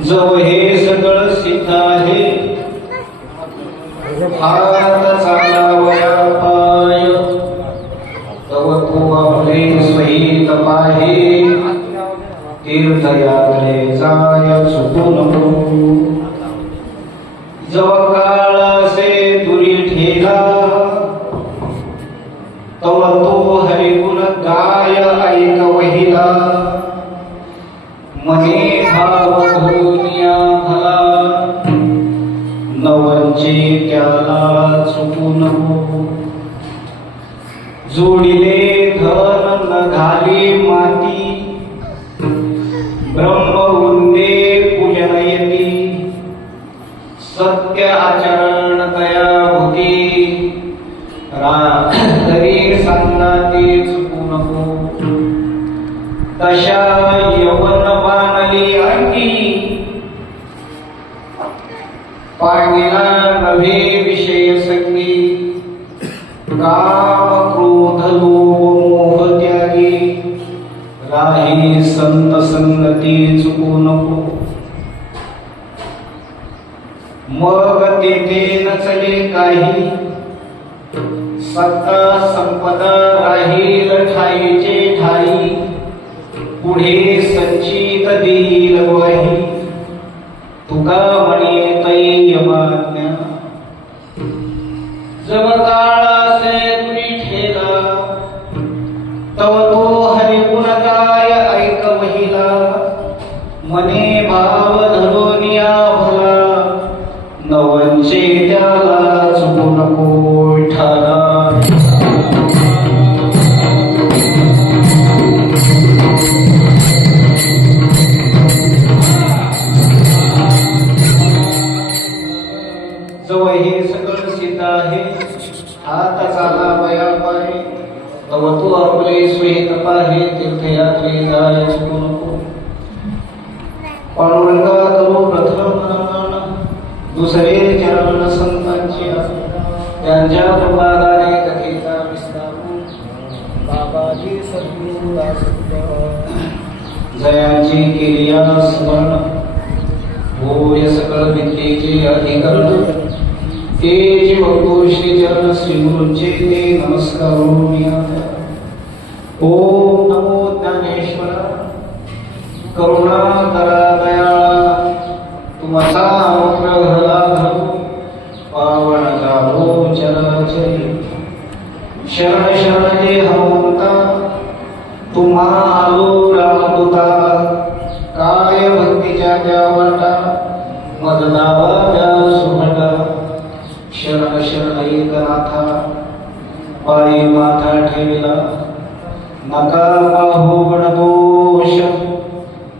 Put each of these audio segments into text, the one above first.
जव हे सगळं सिद्ध आहे, हात चालावया पाय, तव तू आपले स्वहित पाहे, तीर्थयात्रे जाय चुकू नको. जव काळ असे दुरी ठेला, तव तो हरिगुण गाय ऐक वहिला. मने भाव धरुनिया भला, नवंचे त्याला चुकू नको. जोडिले धन न घाली माती, ब्रह्मवृंदे पूजनयती. सत्य आचरण तया होती, तरी सांगते चुकू नको. तशा यवन बाणली अंगी, पांगिला नव्हे विषय संगी. काम क्रोध लोभ मोह त्यागी, राही संत संगती चुकू नको. मग तेथे नचले काही, सत्ता संपदा राहील ठाईचे ठाई. पुढे संचित देईल वही, तुका म्हणे तैयमाज्ञा. जव काळासे तुरी ठेला, तव तो हरिगुण गाय ऐक महिला. मने भाव धरुनिया भला, नवंचे त्याला चुकू नको विठ्ठला. जव हे सगळं सिद्ध आहे, हात चालावया पाहे, तव तू आपले स्वहित पाहे, तीर्थयात्रे जाय चुकू नको. पांडुरंगा करू प्रथम नमन, दुसरे चरण संतांची. त्यांच्या प्रभादाने कथेचा विस्तारू, बाबाजी सद्गुरू जयांची केलिया स्मरण. होय सकळ विद्येचे अधिकरण, ते जीवगुरु श्री चरण श्री गुरूंचे ते नमस्कार. ओम नमो ज्ञानेश्वर, करुणा करा दयाळा. तुमचा अनुग्रह धरू, पावन झालो चराचरी. शरण शरण हे हनुमंता, तुम्हा आलो रामदूता. काय भक्तीच्या त्या वाटा, मदनावा त्या सुभटा. शरण शरण एक नाथा, पायी माथा ठेवला. नका पाहू गणदोष,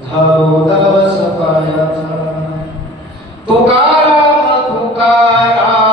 झालो दास पायाचा. तुकाराम तुकाराम,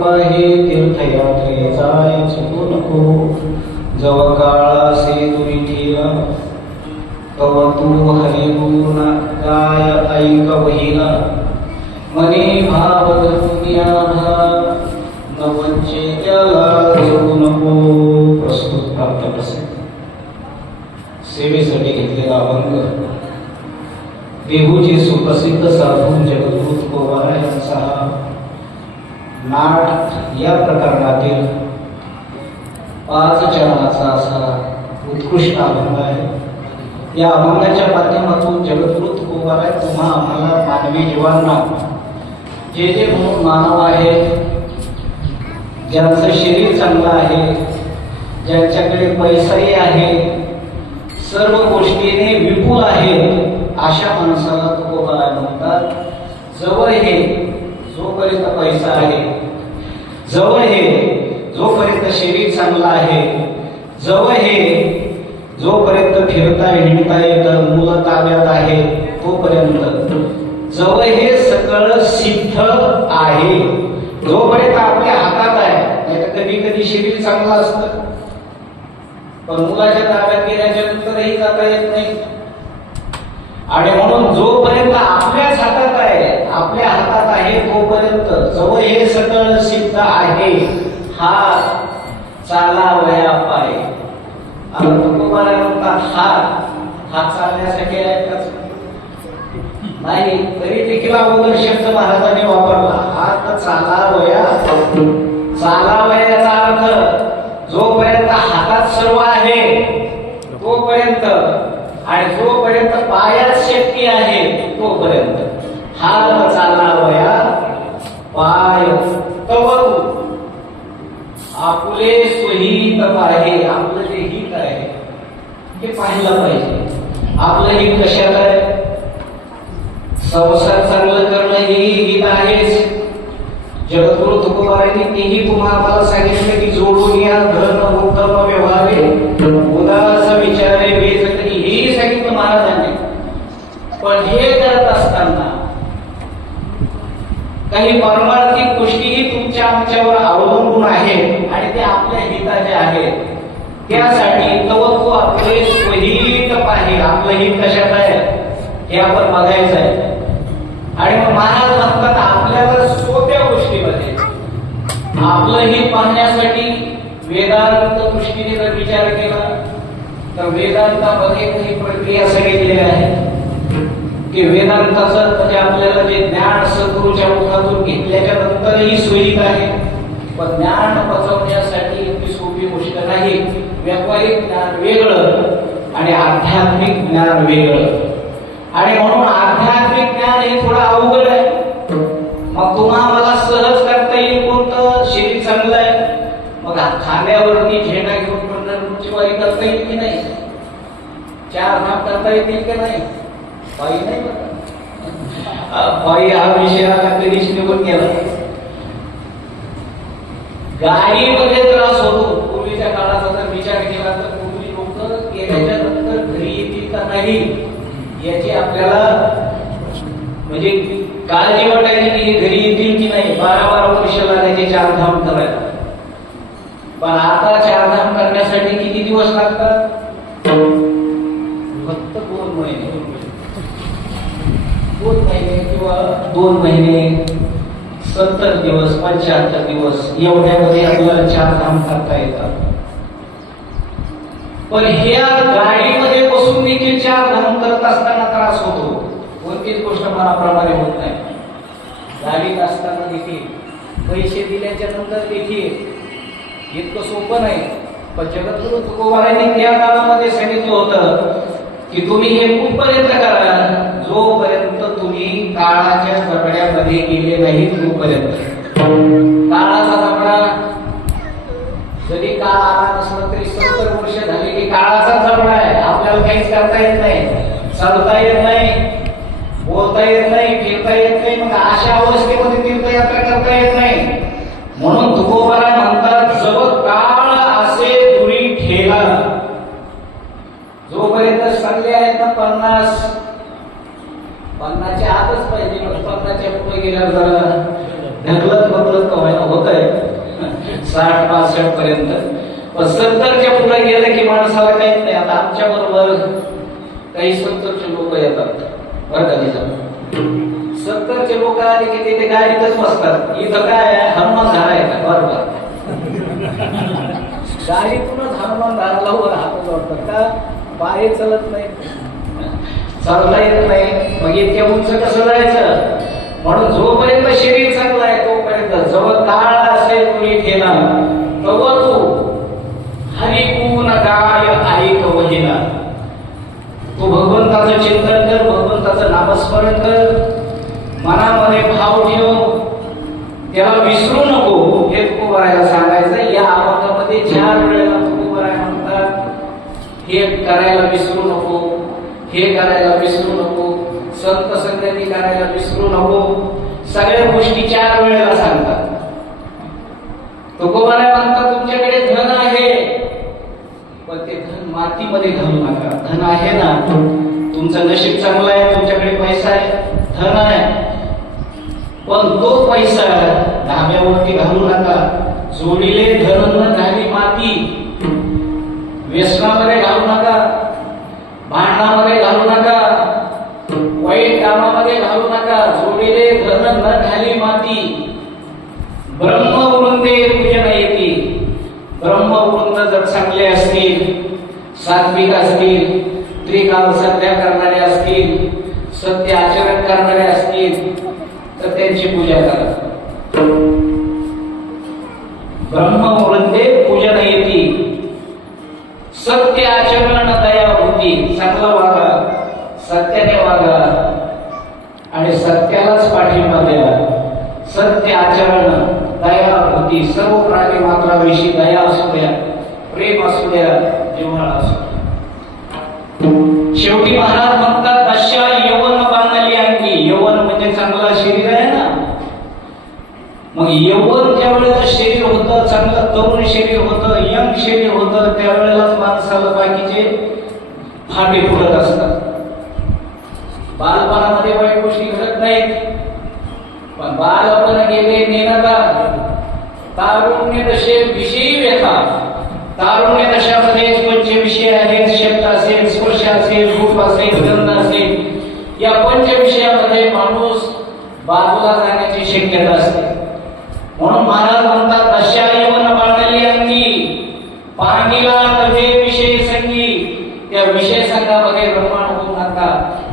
पाहे तीर्थयात्रे जाय चुकू नको जव काळासे दुरी ठेवा तव तू हरिगुण गाय ऐक वहिला मने भाव धरुनिया नवंचे त्याला जोडू नको. प्रस्तुत प्राप्त प्रसंग सेवेसाठी घेतलेला अभंग देहूचे सुप्रसिद्ध साधू जगद्गुरु तुकोबाराय यांचा नाट या प्रकरणातील 5 चरणाचा असा उत्कृष्ट अभंग आहे. या अभंगाच्या माध्यमातून जगद्गुरु तुकोबाराय तुम्हा आम्हाला मानवी जीवांना जे जे मानव आहे ज्यांचं शरीर चांगलं आहे ज्यांच्याकडे पैसाही आहे सर्व गोष्टीने विपुल आहे अशा माणसाला तुकोबाराय म्हणतात जवळ हे जोपर्यंत पैसा आहे जवळ हे जोपर्यंत शरीर चांगलं आहे जवळ हे जोपर्यंत फिरता हिंडता येतं मुलं ताब्यात आहे तोपर्यंत जवळ हे सगळं सिद्ध आहे जोपर्यंत आपल्या हातात आहे. नाही तर कधी कधी शरीर चांगलं असतं पण मुलाच्या ताब्यात गेल्याच्या नंतरही जाता येत नाही. आणि म्हणून जोपर्यंत आपल्याच हातात आहे आपल्या हातात आहे तोपर्यंत जवळ हे सगळं सिद्ध आहे. हा चालावया पाय तुकोबाराय म्हणतात हा चालण्यासाठी आहे का नाही तरी देखील अगोदर शब्द महाराजांनी वापरला हात चालावया. चालावयाचा अर्थ जोपर्यंत हातात सर्व आहे तोपर्यंत आणि जोपर्यंत पायात शक्ती आहे तोपर्यंत हात चालावया पाय तव आपले स्वहित आहे. आपलं जे हित आहे हे पाहिलं पाहिजे. आपलं हित कशात आहे संसार चांगलं करणं हे हित आहेच. जगद्गुरु तुकोबारायांनी तेही तुम्हाला सांगितलं की जोडून या धर्म उत्तम व्यवहारे उदास विचारे वेचकरी हेही सांगितलं महाराजांनी. पण हे करत असताना काही परमार्थिक गोष्टीही तुमच्या आमच्यावर अवलंबून आहेत आणि ते आपल्या हिताचे आहेत. त्यासाठी तव तू आपले स्वहित पाहे. आपलं हित कशात आहे हे आपण बघायचं आहे. आणि मग महाराज म्हणतात आपल्याला सोप्या गोष्टीमध्ये आपलं हित पाहण्यासाठी वेदांत दृष्टीने जर विचार केला तर वेदांतामध्ये काही प्रक्रिया सांगितलेल्या आहेत की वेदांताचं म्हणजे आपल्याला जे ज्ञान सद्गुरूच्या मुखातून घेतल्याच्या नंतरही सोयीत आहे. पण ज्ञान पचवण्यासाठी इतकी सोपी गोष्ट नाही. व्यावहारिक ज्ञान वेगळं आणि आध्यात्मिक ज्ञान वेगळं. आणि म्हणून आध्यात्मिक ज्ञान हे थोडं अवघड आहे. मग तुम्हाला सहज करता येईल कोणतं शरीर चांगलं आहे मग खांद्यावरती झेंडा घेऊन पंढरपूरची वारी करता येईल की नाही 4 धाम करता येतील की नाही पायी नाही पायी हा विषय आता कधीच निघून गेला. गाडीमध्ये त्रास होतो. पूर्वीच्या काळाचा जर विचार केला तर पूर्वी लोक गेल्याच्या नंतर घरी येतील का नाही याची आपल्याला म्हणजे काळजी वाटायची की घरी येतील की नाही. 12 वर्ष लागायचे 4 धाम करायला. पण आता 4 धाम करण्यासाठी किती दिवस लागतात फक्त 2 महिने. 2 महिने किंवा 2 महिने 70 दिवस 75 दिवस एवढ्यामध्ये आपल्याला 4 धाम करता येतात. पण ह्या गाडीमध्ये बसून देखील 4 धाम करत असताना त्रास होतो. कोणतीच गोष्ट मनाप्रमाणे होत नाही. गाडीत असताना देखील पैसे दिल्याच्या नंतर देखील इतकं सोपं नाही. पण जगद्गुरु तुकोबारायांनी त्या काळामध्ये सांगितलं होतं की तुम्ही हे कुठपर्यंत करा जोपर्यंत तुम्ही काळाच्या जबड्यामध्ये गेले नाही तोपर्यंत. काळाचा जबडा जरी काळ आला नसला तरी 70 वर्ष झाली की काळाचा जबडा आहे. आपल्याला काहीच करता येत नाही, चालता येत नाही, बोलता येत नाही, फिरता येत नाही. मग अशा अवस्थेमध्ये तीर्थयात्रा करता येत नाही. म्हणून तुकोबाराय म्हणतात जव काळ असे दुरी ठेला. जोपर्यंत सल्ले आहेत ना 50च्या आतच पाहिजे. 50च्या पुढे गेल्यावर जरा ढकलत बदलत व्हायला होत आहे. 65 पर्यंत. पण 70च्या पुढे गेलं की माणसाला काहीच नाही. आता आमच्या बरोबर काही 70चे लोक येतात बरं का तिथं. 70चे लोक आले की ते गाडीतच बसतात. इथं काय हनुमान झाला आहे का बरोबर गाडीतूनच हनुमान झाडाला वर हात जोडतात का पाय चलत नाही चालता येत नाही. मग इतक्या उंच कसं जायचं. म्हणून जोपर्यंत शरीर चांगलं आहे तोपर्यंत जवळ काळ असेल तुरी ठेला तव तू हरिगुण गाय ऐक वहिला. तू भगवंताचं चिंतन कर, भगवंताचं नामस्मरण कर, मनामध्ये भाव ठेव, त्याला विसरू नको. हे तुकोबारायला सांगायचं. या अभंगामध्ये 4 वेळेला तुकोबाराय म्हणतात हे करायला विसरू नको, हे करायला विसरू नको, संत संगती करायला विसरू नको. सगळ्या गोष्टी 4 वेळेला सांगतात. तुकोबाराय म्हणतात तुमच्याकडे धन आहे पण ते धन मातीमध्ये घालू नका. धन आहे ना, तुमचं नशीब चांगलं आहे, तुमच्याकडे पैसा आहे, धन आहे, पण तो पैसा धाब्यावरती घालू नका. जोडीले धन न झाली माती. व्यसनामध्ये घालू नका, भांडणामध्ये घालू नका, वाईट कामामध्ये घालू नका. जोडीले धन न झाली माती. ब्रह्मवृंदे पूजन येते. ब्रह्मवृंद जर चांगले असतील, सात्विक असतील, त्रिकाल संध्या करणारे असतील, सत्य आचरण करणारे असतील तर त्यांची पूजा करा. ब्रह्मवृंदे पूजन येते. सत्य आचरण दया होती. चांगलं वागा, सत्याने वागा आणि सत्यालाच पाठिंबा द्या. सत्य आचरण दया होती. सर्व प्राणी मात्राविषयी दया असू द्या, प्रेम असू द्या, जिव्हाळा असू द्या. शेवटी महाराज म्हणतात दशा यवन बांधली अंगी. यवन म्हणजे चांगला शरीर आहे ना. मग यवन ज्या वेळेला शरीर होतं, चांगलं तरुण शरीर होतं, यंग शरीर होतं, त्यावेळेलाच माणसाला बाकीचे फाटे फुटत असतात. बालपणामध्ये वाईट गोष्टी घडत नाहीत, पण बालपण गेले नेनता. तारुण्य दशे विषयी व्यथा. तारुण्य दशामध्ये पंचविषय आहेत. शब्द असेल, स्पर्श असेल, रूप असेल, गंध असेल. या पंचविषयामध्ये माणूस बाजूला जाण्याची शक्यता असते. म्हणून महाराज म्हणतात दशा यवन बांधली अंगी पांगीला तवे विषय संगी. त्या विषय संघामध्ये रममाण होऊ नका.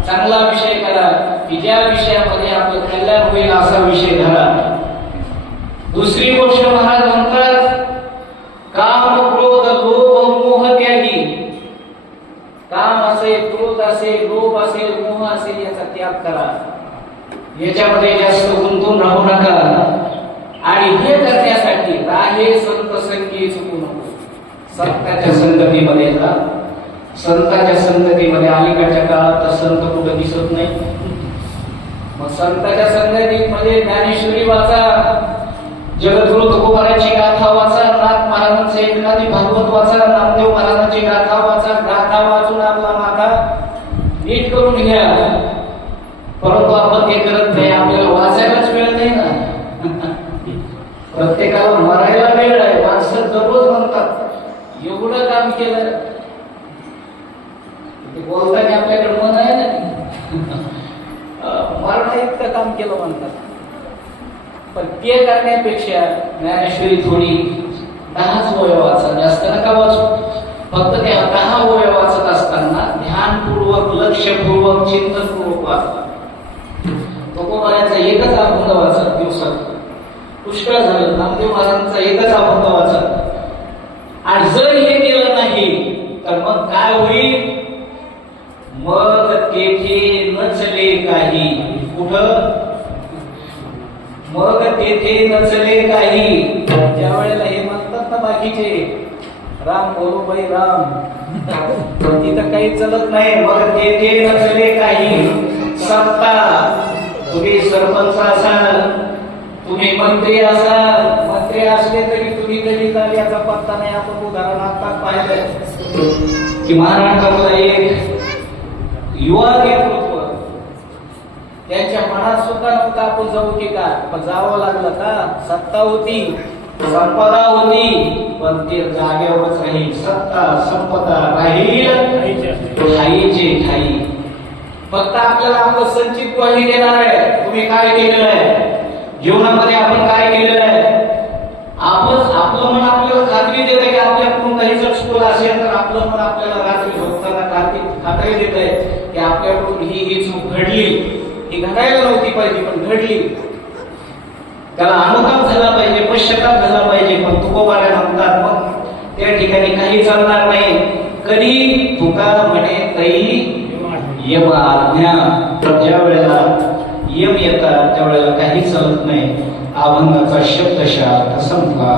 चांगला विषय करा की ज्या विषयामध्ये आपलं कल्याण होईल असा विषय धरा. दुसरी गोष्ट महाराज म्हणतात काम क्रोध लोभ मोह त्यागी. काम असेल, क्रोध असेल, लोभ असेल, मोह असेल याचा त्याग करा. याच्यामध्ये जास्त गुंतून राहू नका. आणि हे करण्यासाठी राहे संत संगी चुकू नको. संतांच्या संगतीमध्ये जा. संतांच्या संगतीमध्ये अलीकडच्या काळात संत कुठं दिसत नाही. मग संतांच्या संगतीमध्ये ज्ञानेश्वरी वाचा, जगद्गुरु तुकोबाराची गाथा वाचा, नाथ महाराजांचं एखादी भागवत वाचा, नामदेव महाराजांची गाथा वाचा. गाथा वाचून आपला माथा नीट करून घ्या. परंतु आपण ते करत नाही. आपल्याला वाचायलाच वेळ नाही ना. प्रत्येकाला मरायला वेळ आहे. माणसं दररोज म्हणतात एवढं काम केलं. बोलताना आपल्याकडे मन आहे ना. मरण इतकं काम केलं म्हणतात. पण ते करण्यापेक्षा ज्ञानेश्वरी थोडी 10च ओव्या वाचा, जास्त नका वाचू. फक्त त्या 10 ओव्या वाचत असताना ध्यानपूर्वक, लक्षपूर्वक, चिंतनपूर्वक वाचा. तुकोबाराचा एकच अभंग वाचा दिवसात. पुष्कळ झालं. नामदेव महाराजांचा एकच अभंग वाचा. आणि जर हे केलं नाही तर मग काय होईल. मग तेथे नचले काही. कुठं. मग तेथे नचले काही. त्यावेळेला हे म्हणतात ना बाकीचे राम बोलो बाई राम. तिथं काही चलत नाही. मग तेथे नचले काही. सत्ता. तुम्ही सरपंच असाल, तुम्ही मंत्री असाल, मंत्री असले तरी तुम्ही कधी चाल याचा पत्ता नाही. आपण उदाहरण आता पाहिलं की महाराष्ट्रातला एक युवा नेतृत्व, त्यांच्या मनात सुद्धा नव्हतं आपण जाऊ की का, पण जावं लागलं का. सत्ता होती संपदा होती पण ते जागेवरच राहील. सत्ता संपदा राहील ठाईचे ठाई. फक्त आपल्याला आपलं संचित ग्वाही देणार आहे. तुम्ही काय केलेलं आहे जीवनामध्ये, आपण काय केलेलं आहे. आपलं मन आपल्याला खात्री देत आहे की आपल्याकडून काही जर चुकलं असेल तर आपलं मन आपल्याला रात्री झोपताना खात्री देत आहे की आपल्याकडून ही चूक घडली, ही घडायला नव्हती पाहिजे पण घडली. त्याला अनुताप झाला पाहिजे, पश्चाताप झाला पाहिजे. पण तुकोबाने म्हणतात मग त्या ठिकाणी काही चालणार नाही. कधी तुका म्हणे तई यम आज्ञा. ज्या वेळेला यम येतात त्यावेळेला काही चालत नाही. अभंगाचा शब्दशः संपला.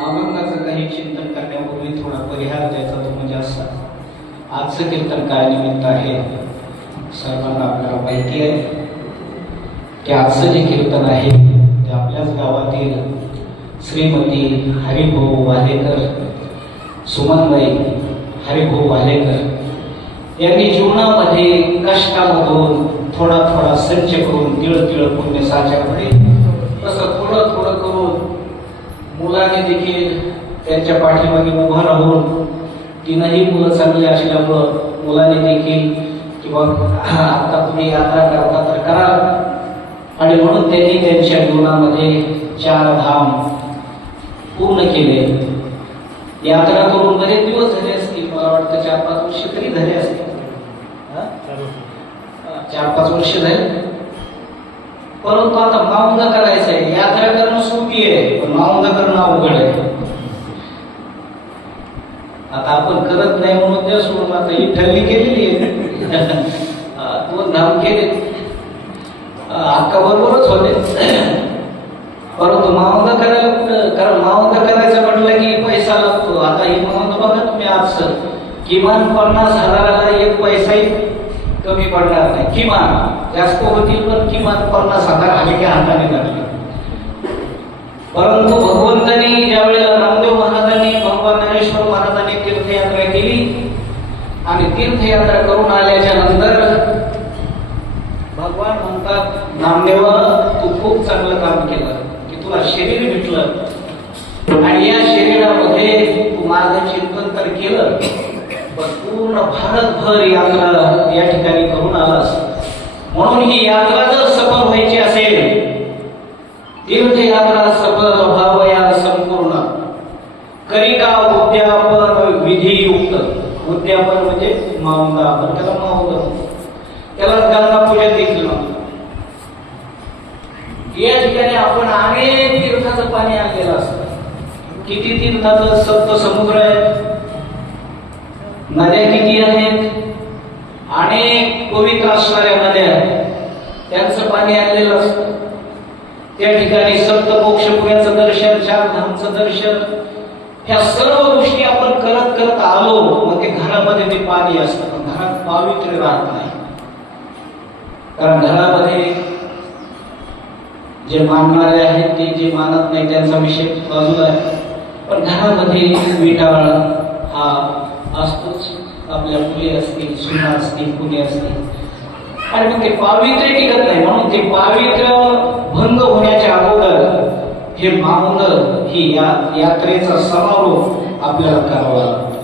अभंगाचं काही चिंतन करण्यापूर्वी थोडा परिहार द्यायचा तो म्हणजे असा. आजचं कीर्तन काय निमित्त आहे सर्वांना आपल्याला माहिती आहे की आजचं जे कीर्तन आहे ते आपल्याच गावातील श्रीमती हरिभाऊ वालेकर, सुमनबाई हरिभाऊ वालेकर यांनी जीवनामध्ये कष्टामधून थोडा थोडा संच करून तिळ तिळ पुण्य साच्याकडे तसं थोडं थोडं करून मुलाने देखील त्यांच्या पाठीमागे उभं राहून, तीनही मुलं चांगली असल्यामुळं मुलाने देखील किंवा आता तुम्ही यात्रा करता तर करा. आणि म्हणून त्यांनी त्यांच्या जीवनामध्ये 4 धाम पूर्ण केले. यात्रा करून बरेच दिवस झाले असतील, मला वाटतं 4-5 वर्ष तरी झाले असतील. 4-5 वर्ष झाले. परंतु आता माऊंद करायचं आहे. यात्रा करणं सोपी आहे पण माऊंद करणं अवघड आहे. आता आपण करत नाही म्हणून त्या सोडून आता ही ठरली केलेली आहे. 2 धाम केले, अक्का बरोबरच होते. परंतु माऊंद करायला कुठं, कारण माऊंद करायचं म्हटलं की पैसा लागतो. आता ही माऊंद बघा तुम्ही आज किमान 50,000ला एक पैसाही कमी पडणार नाही. किमान जास्त होतील पण किमान 50,000 हलक्या हाताने लागले. परंतु भगवंतांनी ज्या वेळेला नामदेव महाराजांनी, भगवान ज्ञानेश्वर महाराजांनी तीर्थयात्रा केली आणि तीर्थयात्रा करून आल्याच्या नंतर भगवान म्हणतात, नामदेवा तू खूप चांगलं काम केलं की तुला शरीर भेटलं आणि या शरीरामध्ये तू माझं चिंतन तर केलं पण पूर्ण भारतभर यात्रा या ठिकाणी करून आलास. म्हणून ही यात्रा जर सफल व्हायची असेल, तीर्थयात्रा सफल व्हावया संपूर्ण, करिका उद्यापन विधियुक्त. उद्यापन म्हणजे माऊंद, आपण त्याला माऊंद, त्याला गंगा पूजन देखील म्हणतात. या ठिकाणी आपण अनेक तीर्थाचं पाणी आणलेलं असतं. किती तीर्थाचं सप्त समुद्र आहेत, नद्या किती आहेत, अनेक पवित्र असणाऱ्या नद्या, त्यांचं पाणी आणलेलं असतं. त्या ठिकाणी सप्तमोक्षपुऱ्याचं दर्शन, 4 धामचं दर्शन, ह्या सर्व गोष्टी आपण करत करत आलो. मग ते घरामध्ये ते पाणी असतं पण घरात पावित्र्य राहत नाही. कारण घरामध्ये जे मानणारे आहेत ते, जे मानत नाही त्यांचा विषय बाजूला आहे. पण घरामध्ये विटाळ हा असतोच. आपल्या मुली असतील, सुना असतील, कुणी असतील, आणि मग ते पावित्र्य टिकत नाही. म्हणून ते पावित्र्य भंग होण्याच्या अगोदर हे माऊंद, ही यात्रेचा समारोप आपल्याला करावा लागतो.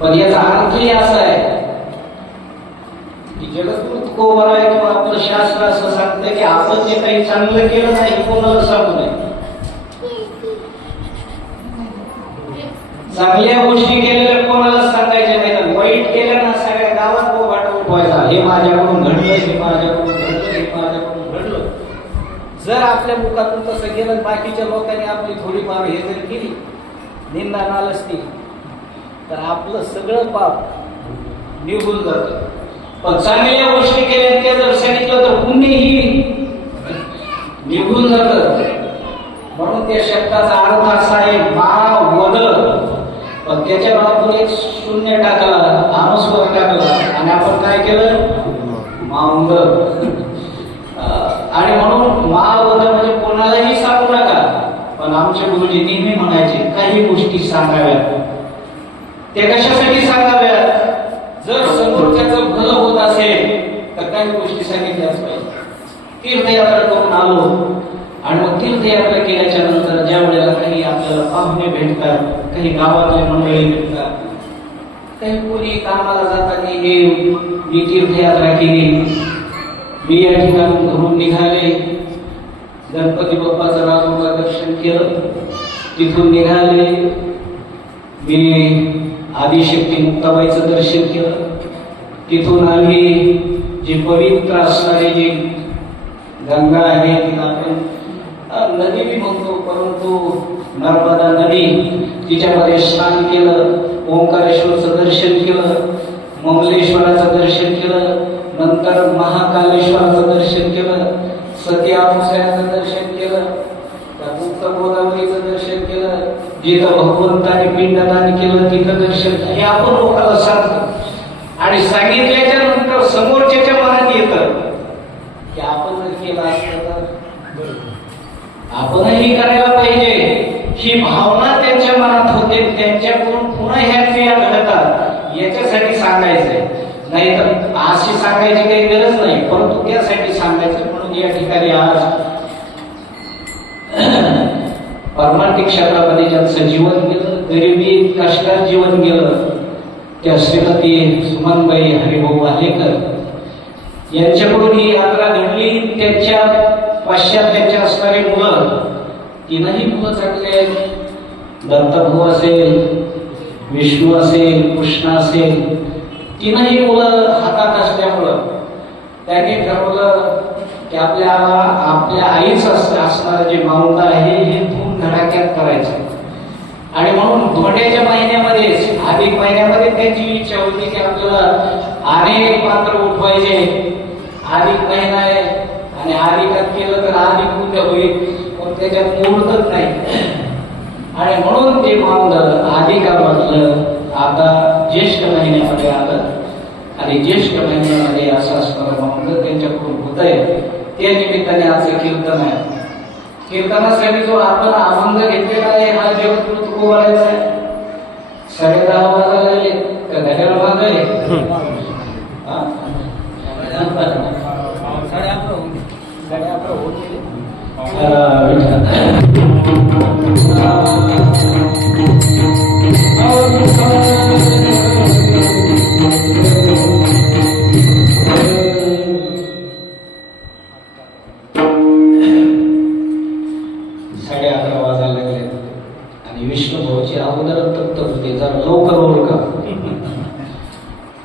पण याचा अर्थही असा आहे की जगद्गुरु तुकोबाराय किंवा आपलं शास्त्र असं सांगतं की आपण जे काही चांगलं केलं नाही कोणाला सांगू नये. चांगल्या गोष्टी केलेल्या कोणाला सांगायच्या नाही. वाईट केल्या ना सगळ्या गावात गोबाटा उठवायचा, हे माझ्याकडून घडलं, हे माझ्याकडून घडलं, हे माझ्याकडून घडलं. जर आपल्या मुखातून तसं गेलं, बाकीच्या लोकांनी आपली थोडीफार हे जर केली, निंदा नालस्ती, तर आपलं सगळं पाप निघून जातं. पण चांगल्या गोष्टी केल्या त्या जर सांगितलं तर पुण्यही निघून जातं. म्हणून त्या शब्दाचा अर्थ असा आहे मावद, पण त्याच्या बाजूला एक शून्य टाकला, अनुस्वर टाकला आणि आपण काय केलं, माऊंद. आणि म्हणून मावद म्हणजे कोणालाही सांगू नका. पण आमचे गुरुजी नेहमी म्हणायचे काही गोष्टी सांगाव्यात. ते कशासाठी सांगाव्यात, तीर्थयात्रा करून आलो आणि मग तीर्थयात्रा केल्याच्या नंतर ज्या वेळेला काही आपल्याला पाहुणे भेटतात, काही गावातले मंडळी भेटतात, काही कोणी कामाला जातात की हे मी तीर्थयात्रा केली, मी या ठिकाणी घरून निघाले, गणपती बाप्पाचं राजूला दर्शन केलं, तिथून निघाले मी आदिशक्ती मुक्ताबाईचं दर्शन केलं, तिथून आम्ही जी पवित्र असणारी जी गंगा आहे तिला आपण नदी बी म्हणतो, परंतु नर्मदा नदी तिच्यामध्ये स्नान केलं, ओंकारेश्वरचं दर्शन केलं, मंगलेश्वराचं दर्शन केलं, नंतर महाकालेश्वराचं दर्शन केलं, सत्यामुसयाचं दर्शन केलं, मुक्त गोदावरीचं दर्शन केलं, जिथं भगवंताने पिंडदान केलं तिथं दर्शन. हे आपण लोकांना सांगतो आणि सांगितल्याच्या नंतर समोरच्याच्या मनात येतं की आपण जर केलं असतं तर आपणही करायला पाहिजे. ही भावना त्यांच्या मनात होते, त्यांच्याकडून पुन्हा ह्या क्रिया घडतात. याच्यासाठी सांगायचंय, नाही तर अशी सांगायची काही गरज नाही, परंतु त्यासाठी सांगायचं. म्हणून या ठिकाणी आज परमार्थिक क्षेत्रामध्ये ज्यांचं जीवन गेलं, गरिबी कष्टात जीवन गेलं, त्या श्रीमती सुमनबाई हरिभाऊ आलेकर यांच्याकडून ही यात्रा घडली. त्यांच्या पश्चात त्यांच्या असणारी मुलं, तीनही मुलं चांगले आहेत. दत्तभाऊ असेल, विष्णू असेल, कृष्ण असेल, तीनही मुलं हातात असल्यामुळं त्यांनी ठरवलं की आपल्या आईच असणारं जे माऊंट आहे हे धूम धडाक्यात करायचं. आणि म्हणून धोंड्याच्या महिन्यामध्येच, अधिक महिन्यामध्ये त्यांची इच्छा होती की आपल्याला अनेक पात्र उठवायचे. अधिक महिना आहे आणि अधिकात केलं तर अधिक उद्या होईल, पण त्याच्यात मुहूर्तच नाही. आणि म्हणून ते माऊंट अधिकामधलं आता ज्येष्ठ महिन्यामध्ये आलं आणि ज्येष्ठ महिन्यामध्ये असं असणारं माऊंट त्यांच्याकडून होत आहे. त्या निमित्ताने आजचं कीर्तन आहे. कीर्तनासाठी जो आपण आनंद घेतलेला आहे हा जगद्गुरु तुकोबारायचा आहे. 10:30 वाजायला लागले का घड्याळ वाजले? विष्णू भाऊची अगोदर तप्त होते, जरा लवकर ओळखा.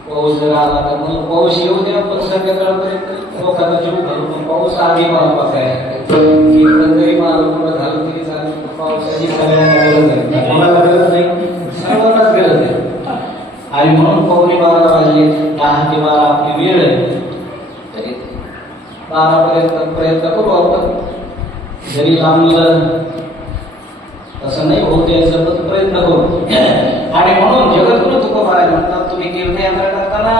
पाऊस जर आला तर मग पाऊस येऊ द्या, पण संध्याकाळपर्यंत लोकांना जीव घालून पाऊस आधी महत्वाचा आहे. कीर्तन जरी मारून पुढे झालं तरी चालेल, पावसाची सगळ्यांना गरज आहे. कोणाला गरज नाही, सर्वांनाच गरज आहे. आणि म्हणून 11:15 वाजले, 10 ते 12 आपली वेळ आहे. तरी 12 पर्यंत प्रयत्न करू आपण. जरी लांबलं असं नाही होत याचा प्रयत्न करू. आणि म्हणून जगद्गुरु तुकोबाराय म्हणतात, तुम्ही तीर्थयात्रा करताना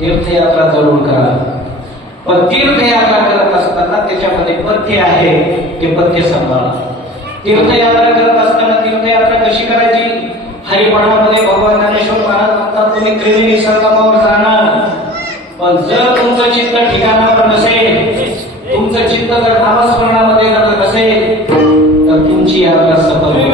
तीर्थयात्रा जरूर करा, पण तीर्थयात्रा करत असताना त्याच्यामध्ये पथ्य आहे, ते पथ्य सांभाळा. तीर्थयात्रा करत असताना तीर्थयात्रा कशी करायची? हरिपणामध्ये भगवान ज्ञानेश्वर महाराज म्हणतात, तुम्ही त्रिवेणी संगमावर जाणार, पण जर तुमचं चित्त ठिकाणावर नसेल, तुमचं चित्त जर नामस्मरणामध्ये जर नसेल तर तुमची यात्रा सफल होईल.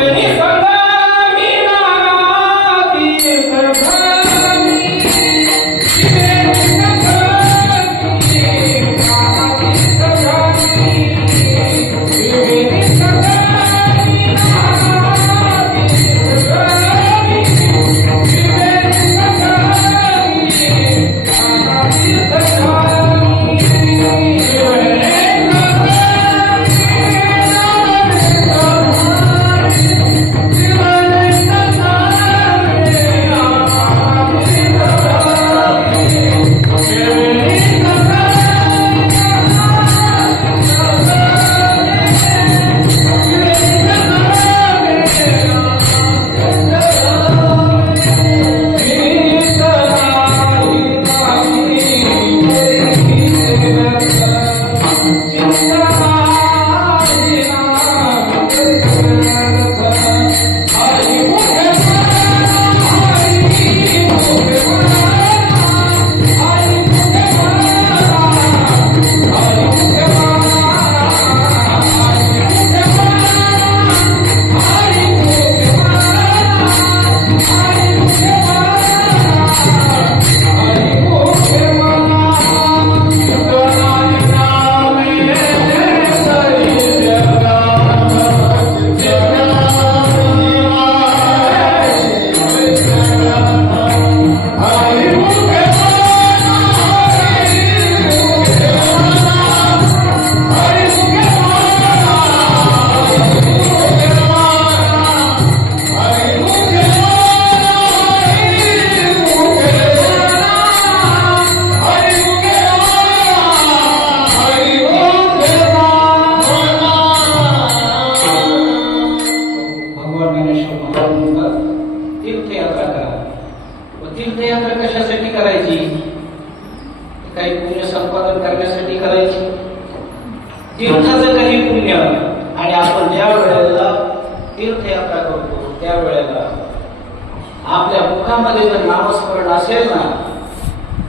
तीर्थयात्रा कशासाठी करायची? काही पुण्य संपादन करण्यासाठी करायची. तीर्थाचं काही पुण्य. आणि आपण ज्या वेळेला तीर्थयात्रा करतो त्यावेळेला आपल्या मुखामध्ये जर नामस्मरण असेल ना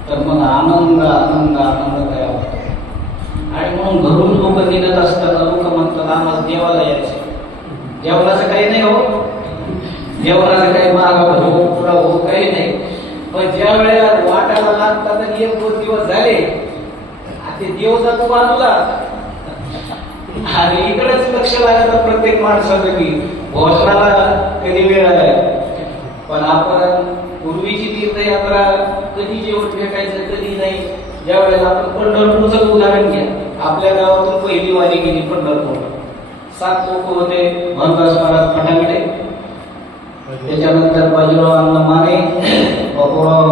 तर मग आनंद आनंद आनंद तयार होतो. आणि म्हणून घरून लोक निघत असताना लोक म्हणतात आम्हाला देवाला यायचे. जेवणाचं काही नाही हो, जेवणाचं काही मागा हो पुढा हो काही नाही. पण ज्या वेळेला वाटायला लागतात आणि 1-2 दिवस झाले ते देव जातो बाजूला आणि इकडेच लक्ष लागतं प्रत्येक माणसाचं की भोजनाला कधी वेळ आहे. पण आपण पूर्वीची तीर्थयात्रा कधी जेवण भेटायचं कधी नाही. ज्या वेळेला आपण पंढरपूरचं उदाहरण घ्या. आपल्या गावातून पहिली वारी गेली पंढरपूर. 7 लोक होते. भरदास महाराज फटाकडे, त्याच्यानंतर बाजीराव अण्णा माने, बापूराव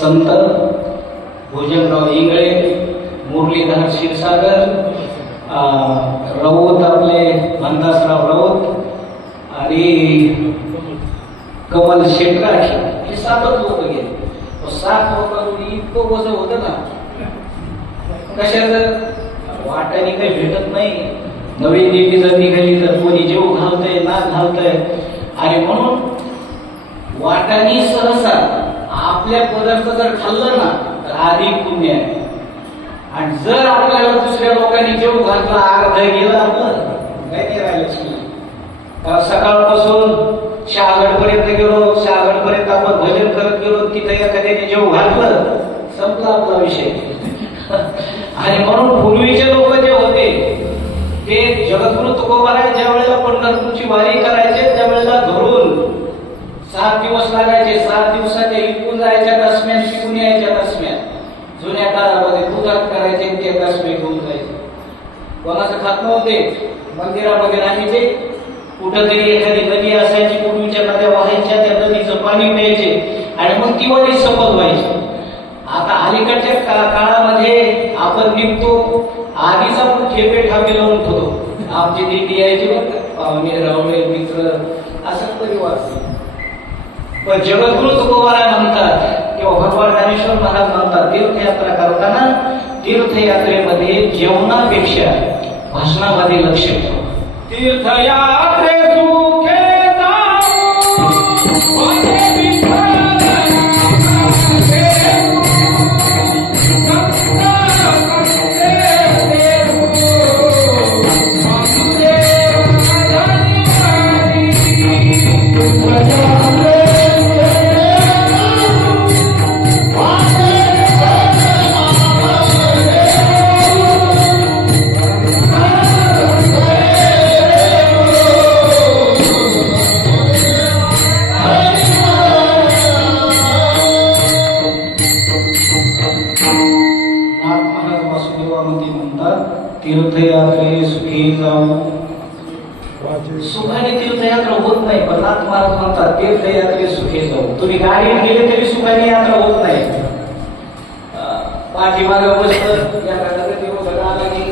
संत, भोजनराव इंगळे, मुरलीधर क्षीरसागर, राऊत आपले भरदासराव राऊत आणि कमल शेटराज. हे 7 लोक गेले. 7 लोकांनी इतकं वजन होतं ना कशाचं वाटाने काही भेटत नाही. नवीन दिंडी जर निघाली तर कोणी जेव घालतंय ना घालतंय. आणि म्हणून वाटाने सहसा आपल्या पदार्थ जर खाल्लं ना तर अधिक पुण्य आहे. आणि जर आपल्याला दुसऱ्या लोकांनी जेव घातला अर्ध गेलं आपलं काही नाही राहिलं. सकाळपासून शहागडपर्यंत गेलो, शहागडपर्यंत आपण भजन करत गेलो, तिथे एखाद्याने जेव घातलं संपला आपला विषय. आणि म्हणून पूर्वीचे लोक जे होते ते जगद्गुरु तुकोबाराय ज्या वेळेला पंढरपूरची वारी करायचे त्यावेळेला घरून 7 दिवस लागायचे. 7 दिवसाच्या इकडून जायच्या दसम्या शिकून यायच्या दसम्या. जुन्या काळामध्ये दुधात करायचे ते दसमे घेऊन जायचे. कोणाचं खात नव्हते. मंदिरामध्ये राहायचे. कुठंतरी एखादी नदी असायची, पूर्वीच्या नद्या वाहायच्या, त्या नदीचं पाणी प्यायचे आणि मग ती वारी सफल व्हायची. आता अलीकडच्या काळामध्ये आपण निघतो आधीच आपण ठेपे ठापे लावून ठेवतो. आमची दिंडी यायची बघ पाहुणे रावळे मित्र असं परिवार. पण जगद्गुरु तुकोबाराय म्हणतात किंवा भगवान ज्ञानेश्वर महाराज म्हणतात तीर्थयात्रा करताना तीर्थयात्रेमध्ये जेवणापेक्षा भाषणामध्ये लक्ष ठेवा. तीर्थयात्रे सुखे तीर्थयात्रे सुखी जाऊ. सुखाने तीर्थयात्रा होत नाही. पण नाथ महाराज म्हणतात तीर्थयात्रे सुखी जाऊ. तुम्ही गाडीत गेले तरी सुखाने यात्रा होत नाही. पाठीमागे बसलं यात्रा आला की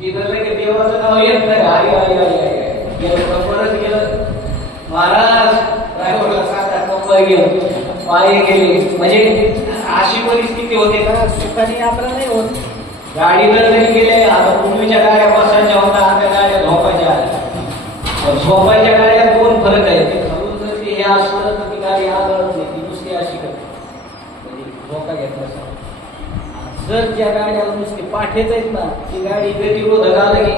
तिथं की देवाचं नाव येत नाही. आई आई आई आई परत गेलं महाराज ड्रायव्हरला सांगा कंबर गेलं पायी गेले. म्हणजे अशी परिस्थिती होते का सुखाने यात्रा नाही होत. गाडीवर जरी गेले. आता पूर्वीच्या गाड्या बसायच्या होत्या, आता गाड्या झोपायच्या आल्या. झोपायच्या गाड्या 2 फरक आहेत. ते खालून जर ते हे असलं तर ती गाडी आदळत नाही, ती नुसती अशी करते म्हणजे झोका घेतला. जर ज्या गाड्याला नुसती पाठेच आहेत ना ती गाडी गतिरोधक आलं की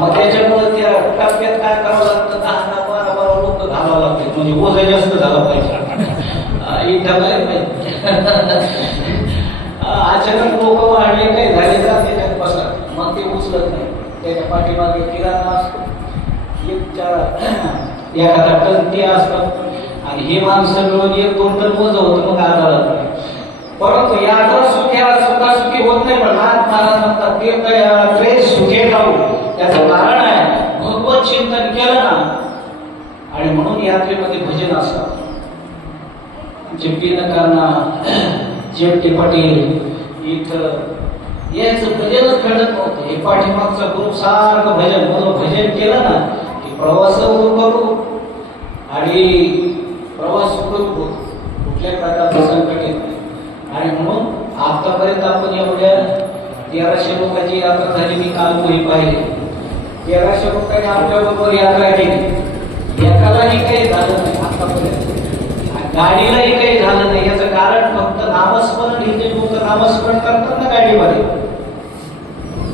मग त्याच्यामुळे त्या टप्प्यात काय करावं लागतं 10-12 लोक घालावं लागते. म्हणजे ओझं जास्त झालं पाहिजे. इथं नाही अचानक लोक वाढले काही झाले तर त्याच्यात बसला मग ते उचलत नाही. त्याच्या पाठीमागे किराणा असतो, एखादा टन ते असतात आणि हे माणसं मिळून 1-2 टन वजन होतं मग आधारात नाही. परंतु यात्रा सुखासुखी होत नाही. पण नाथ महाराज म्हणतात तीर्थयात्रे सुखे जाऊ. त्याचं कारण आहे भगवत चिंतन केलं ना. आणि म्हणून यात्रेमध्ये भजन असतात. चिपटी नकांना जेपटी पाटील इथं याचं भजनच घडत नव्हतं. हे पाठीमागचा ग्रुप सारखं भजन म्हणून भजन केलं ना की प्रवास करू आणि 1300 लोकांची यात्रा झाली. मी काल पोहे पाहिले. 1300 लोकांनी आपल्याबरोबर यात्रा केली. एकालाही काही झालं नाही आतापर्यंत, गाडीलाही काही झालं नाही. याचं कारण फक्त नामस्मरण. इथे लोक नामस्मरण करतात ना गाडीमध्ये,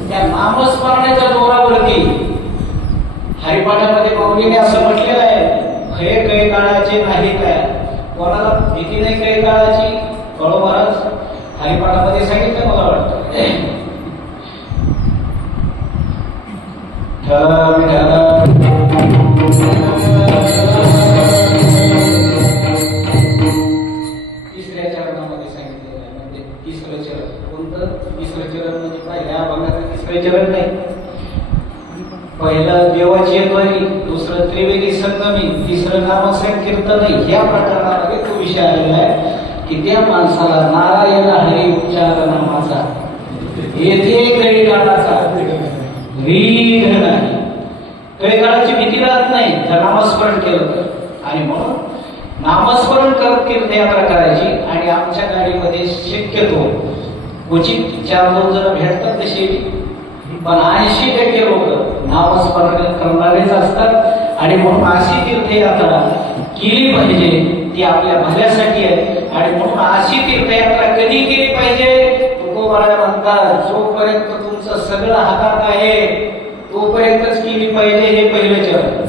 त्या नामस्मरणाच्या जोरावरती हरिपाठामध्ये माऊलीने असं म्हटलेलं आहे, भय काही काळाचे नाही काय. कोणाला भीती नाही काही काळाची. कळो महाराज हरिपाठामध्ये सांगितलं मला वाटतं. तिसऱ्या चरणामध्ये सांगितलेलं आहे. म्हणजे तिसरं चरण कोणतं? तिसरं चरण म्हणजे पहिल्या अभंगाचं तिसरं चरण नाही. पहिलं देवाची द्वारी, दुसरं त्रिवेणी संगमी, तिसरं नामसंकीर्तन. ह्या प्रकरणामध्ये तो विषय आलेला आहे की त्या माणसाला नारायण हरी उच्चार नामाचा येथे काही काळाचा रीढ नाही. काही काळाची भीती राहत नाही जर नामस्मरण केलं तर. आणि म्हणून नामस्मरण करत तीर्थयात्रा करायची. आणि आमच्या गाडीमध्ये शक्यतो क्वचित 4 लोक जर भेटतात तशी, पण 80% लोक नामस्मरण करणारेच असतात. आणि म्हणून अशी तीर्थयात्रा केली पाहिजे, ती आपल्या भल्यासाठी आहे. आणि म्हणून अशी तीर्थयात्रा कधी केली पाहिजे? तुकोबाराय म्हणतात, जोपर्यंत तुमचं सगळं हातात आहे तोपर्यंतच केली पाहिजे. हे पहिलं चरण.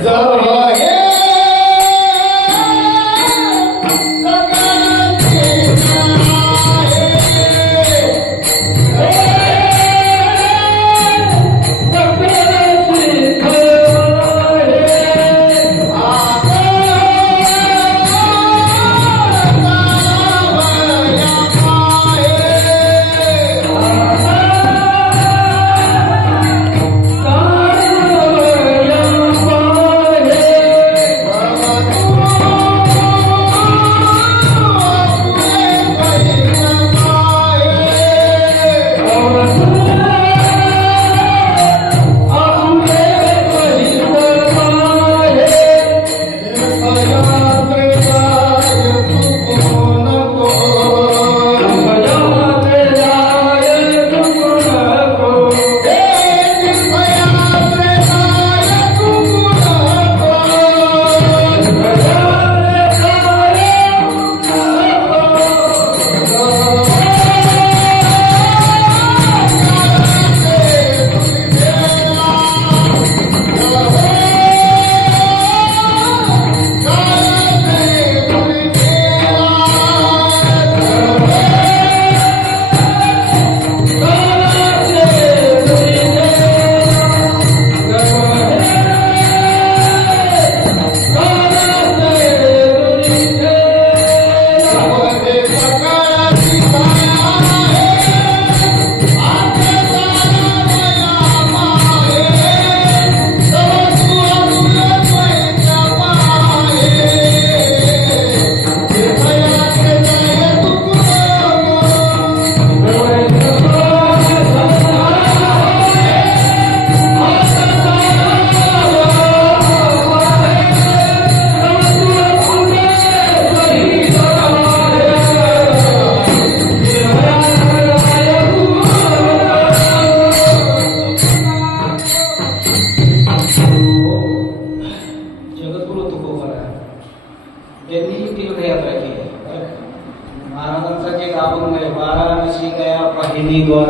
महाराजांचा जे अभंग आहे, वाराणसी गया पहिली द्वार.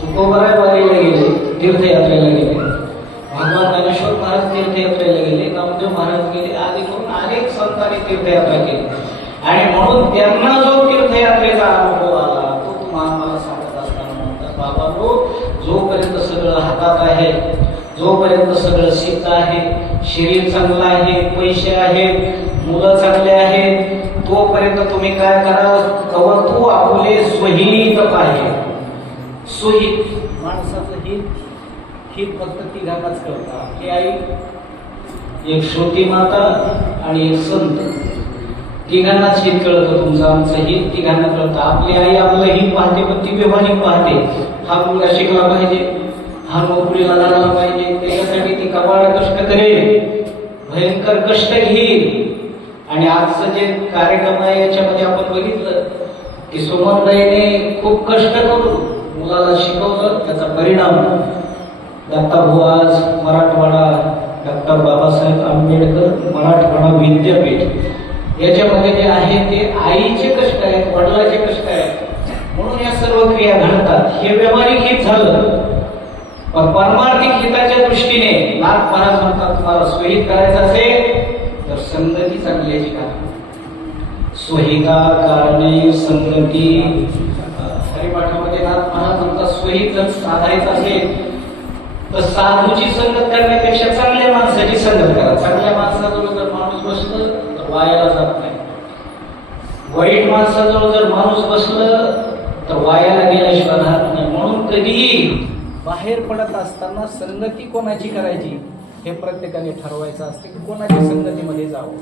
तुकोबाराय वारीला गेले, तीर्थयात्रेला गेले. भगवान ज्ञानेश्वर महाराज तीर्थयात्रेला गेले, नामदेव महाराज गेले, आदी करून अनेक संतांनी तीर्थयात्रा केली. आणि म्हणून त्यांना जो तीर्थयात्रेचा अनुभव आला तो तुम्हाला मला सांगत असताना म्हणतात, बाबा जोपर्यंत सगळं हातात आहे, जोपर्यंत सगळं सिद्ध आहे, शरीर चांगलं आहे, पैसे आहेत, मुलं चांगले आहेत, तोपर्यंत तुम्ही काय करा, कवा तू आपले स्वहित पाहिजे. स्वहित माणसाचं हित फक्त तिघांनाच कळतं. आपली आई, एक श्रोती माता आणि एक संत, तिघांनाच हित कळतं. तुमचं आमचं हित तिघांना कळतं. आपली आई आपलं हित पाहते, पण ती बेभानी पाहते. हा मुलगा शिकला पाहिजे, हा नोकरीला लागला पाहिजे, त्याच्यासाठी ती कबाड कष्ट करेल, भयंकर कष्ट घेईल. आणि आजचं जे कार्यक्रम आहे याच्यामध्ये आपण बघितलं की सुमनताईने खूप कष्ट करून मुलाला शिकवलं, त्याचा परिणाम दत्ताभाऊ आज मराठवाडा डॉक्टर बाबासाहेब आंबेडकर मराठवाडा विद्यापीठ याच्यामध्ये जे आहे ते आईचे कष्ट आहेत, वडिलाचे कष्ट आहेत, म्हणून या सर्व क्रिया घडतात. हे व्यावहारिक हित झालं. पण परमार्थिक हिताच्या दृष्टीने नाथ महाराज म्हणतात, तुम्हाला स्वहित करायचं असेल तर संगती चांगल्याची करा. स्वहिता कारणे संगती. हरिपाठामध्ये नाथ महाराज म्हणतात, स्वहित जर साधायचं असेल तर साधूची संगत करण्यापेक्षा चांगल्या माणसाची संगत करा. चांगल्या माणसाजवळ जर माणूस बसलं तर वायाला जात नाही. वाईट माणसाजवळ जर माणूस बसलं तर वायाला गेल्याशिवाय राहत नाही. म्हणून कधीही बाहेर पडत असताना संगती कोणाची करायची हे प्रत्येकाने ठरवायचं असते की कोणाच्या संगतीमध्ये जावं.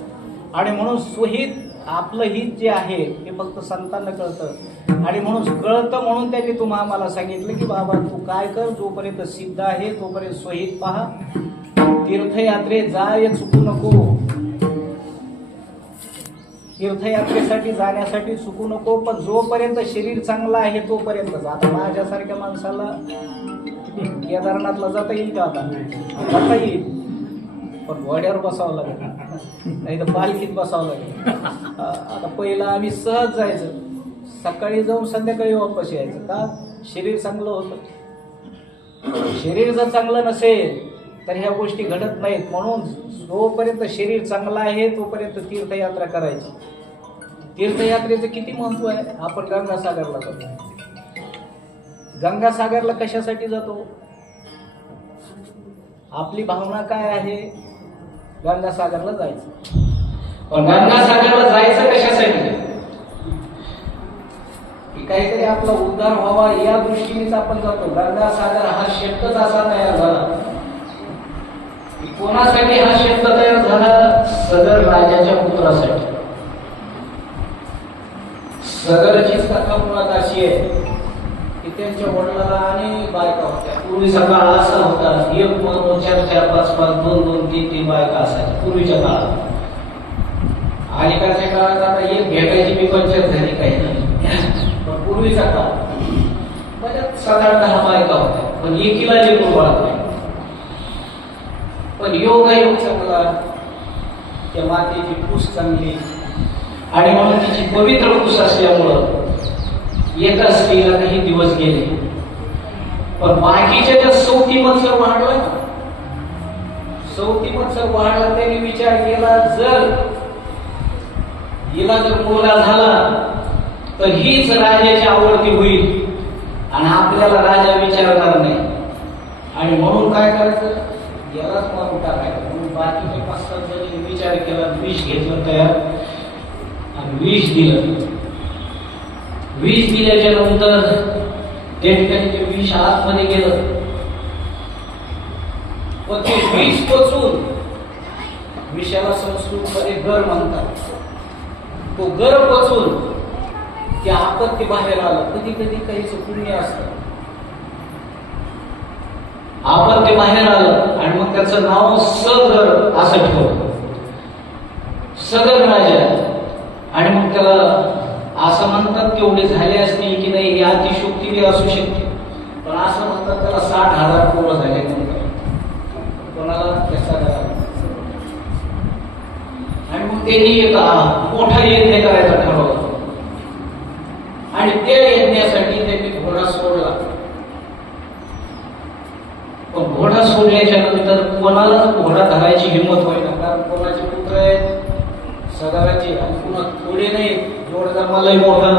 आणि म्हणून स्वहित, आपलं हित जे आहे हे फक्त संतांना कळतं. आणि म्हणून कळतं म्हणून त्यांनी तुम्हाला आम्हाला सांगितलं की बाबा तू काय कर, जोपर्यंत सिद्ध आहे तोपर्यंत स्वहित पहा. तीर्थयात्रे जाय चुकू नको. तीर्थयात्रेसाठी जाण्यासाठी चुकू नको, पण जोपर्यंत शरीर चांगलं आहे तोपर्यंतच. आता माझ्यासारख्या माणसाला केदारनाथला जाता येईल का? आता जाता येईल, पण घोड्यावर बसावं लागेल, नाही तर पालखीत बसावं लागेल. आता पहिला आम्ही सहज जायचं, सकाळी जाऊन संध्याकाळी वापस यायचं. का? शरीर चांगलं होतं. शरीर जर चांगलं नसेल तर ह्या गोष्टी घडत नाहीत. म्हणून जोपर्यंत शरीर चांगलं आहे तोपर्यंत तीर्थयात्रा करायची. तीर्थयात्रेचं किती महत्व आहे. आपण गंगासागरला जातो. गंगासागरला कशासाठी जातो? आपली भावना काय आहे? गंगासागरला जायचं. पण गंगासागरला जायचं कशासाठी? काहीतरी आपला उद्धार व्हावा या दृष्टीनेच आपण जातो. गंगासागर हा शब्दच असा तयार झाला. कोणासाठी हा शब्द तयार झाला? सगर राजाच्या पुत्रासाठी. सगरचीच कथा मुळात अशी आहे की त्यांच्या वडिलाला अनेक बायका होत्या. पूर्वीचा काळ असा होता, एक म्हणून 4-4, 5-5, 2-2, 3-3 बायका असायच्या पूर्वीच्या काळात. आणि कालच्या काळात आता एक भेटायची मी पंचायत झाली काही नाही. पण पूर्वीचा काळ बऱ्याच 7-8-10 बायका होत्या, पण एकीला लेकरू बाळत नाही. पण योग चांगला, त्या मातेची पूस चांगली, आणि म्हणून तिची पवित्र पूस असल्यामुळं एका स्त्रीला काही दिवस गेले. पण बाकीच्या ज्या 34 मत्सर वाढला, 34 मत्सर वाढला, त्यांनी विचार केला जर हिला जर मुलगा झाला तर हीच राजाची आवडती होईल आणि आपल्याला राजा विचारणार नाही. आणि म्हणून काय करायचं, यालाच मारून टाकायचं. म्हणून बाकीच्या 5-7 जणांनी विचार केला, विष घेतलं तयार आणि विष दिलं. विष दिल्याच्या नंतर त्या ठिकाणी ते विष आतमध्ये गेलं. पण ते विष पचून, विषाला संस्कृतमध्ये गर म्हणतात, तो गर पचून ते आपत्ती बाहेर आलं. कधी कधी काहीच पुण्य असतं, आपत्ती बाहेर आलं आणि मग त्याचं नाव सगर असं ठेवलं, सगर राजा. आणि मग त्याला असं म्हणतात तेवढे झाले असतील की नाही, या अतिशोक्ती बी असू शकते, पण असं म्हणतात त्याला 60,000 पोरं झाले. कोणाला? त्याचा. आणि मग त्यांनी एक मोठा यज्ञ करायचा ठरवला आणि त्या यज्ञासाठी त्यांनी घोडा सोडला. पण घोडा सोडल्याच्या नंतर कोणाला घोडा धरायची हिंमत होईना, कारण कोणाचे पुत्र आहेत सगळ्याचे आणि पुन्हा थोडे नाही, जोड जमालाही मोठा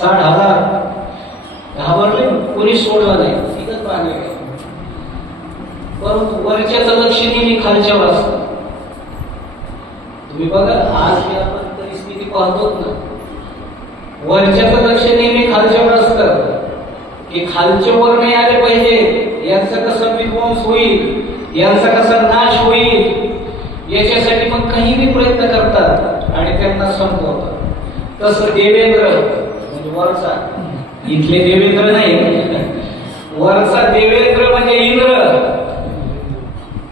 60,000. घाबरले, कोणी सोडला नाही, तिथंच बांधले. परंतु वरच्याचं लक्ष नेहमी खालच्यावर असतं. तुम्ही बघा आज जी आपण परिस्थिती पाहतो ना, वरच्याचं लक्ष नेहमी खालच्यावर असतं की खालचे वर नाही आले पाहिजे, यांचा कसा विध्वंस होईल, यांचा कसा नाश होईल, याच्यासाठी मग काही बी प्रयत्न करतात आणि त्यांना संपवतात. तसं देवेंद्र म्हणजे वरचा, इथले देवेंद्र नाही, वरचा देवेंद्र म्हणजे इंद्र.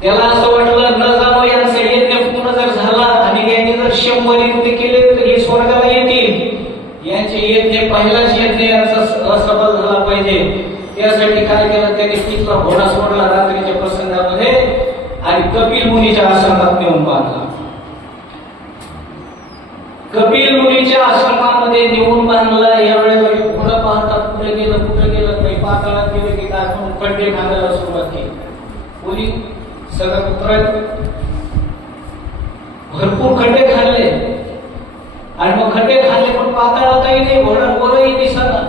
त्याला असं वाटलं न जाणो यांचा यज्ञ पूर्ण जर झाला आणि यांनी जर 100 युद्ध केले तर हे स्वर्गाला येतील, यांचे यज्ञ पहिलाच यज्ञ यांचा असफल झाला पाहिजे. त्यासाठी काय केलं त्यांनी तिथला घोडा सोडला रात्रीच्या प्रसंगामध्ये आणि कपिल मुनीच्या आश्रमात नेऊन बांधला. कपिल मुनीच्या आश्रमामध्ये नेऊन बांधला. यावेळेला घोडा पाहतात कुठे गेलं काही पाताळात गेलं की काय म्हणून खड्डे खांदायला सुरुवात केली. कोणी सगळं पुत्र भरपूर खड्डे खाल्ले आणि मग खड्डे खाल्ले पण पाताळातही नाही, घोडा वरही दिसला.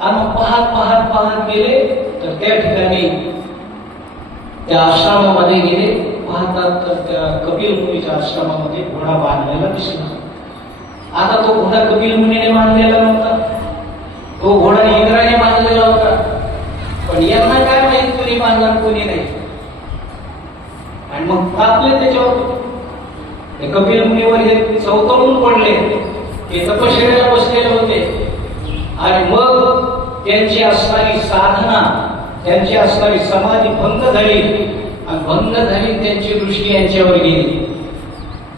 आणि मग पाहत गेले तर त्या ठिकाणी त्या आश्रमामध्ये गेले. पाहतात तर त्या कपिल मुनीच्या आश्रमामध्ये घोडा बांधलेला दिसला. आता तो घोडा कपिल मुनीने बांधलेला नव्हता, तो घोडा इंद्राने बांधलेला होता. पण यांना काय माहित कोणी बांधला कोणी नाही. आणि मग तापले त्याच्यावर. कपिल मुनीवर हे चवतळून पडले. ते तपश्चर्याला बसलेले होते आणि मग त्यांची असणारी साधना, त्यांची असणारी समाधी भंग झाली आणि भंग झाली. त्यांची दृष्टी यांच्यावर गेली.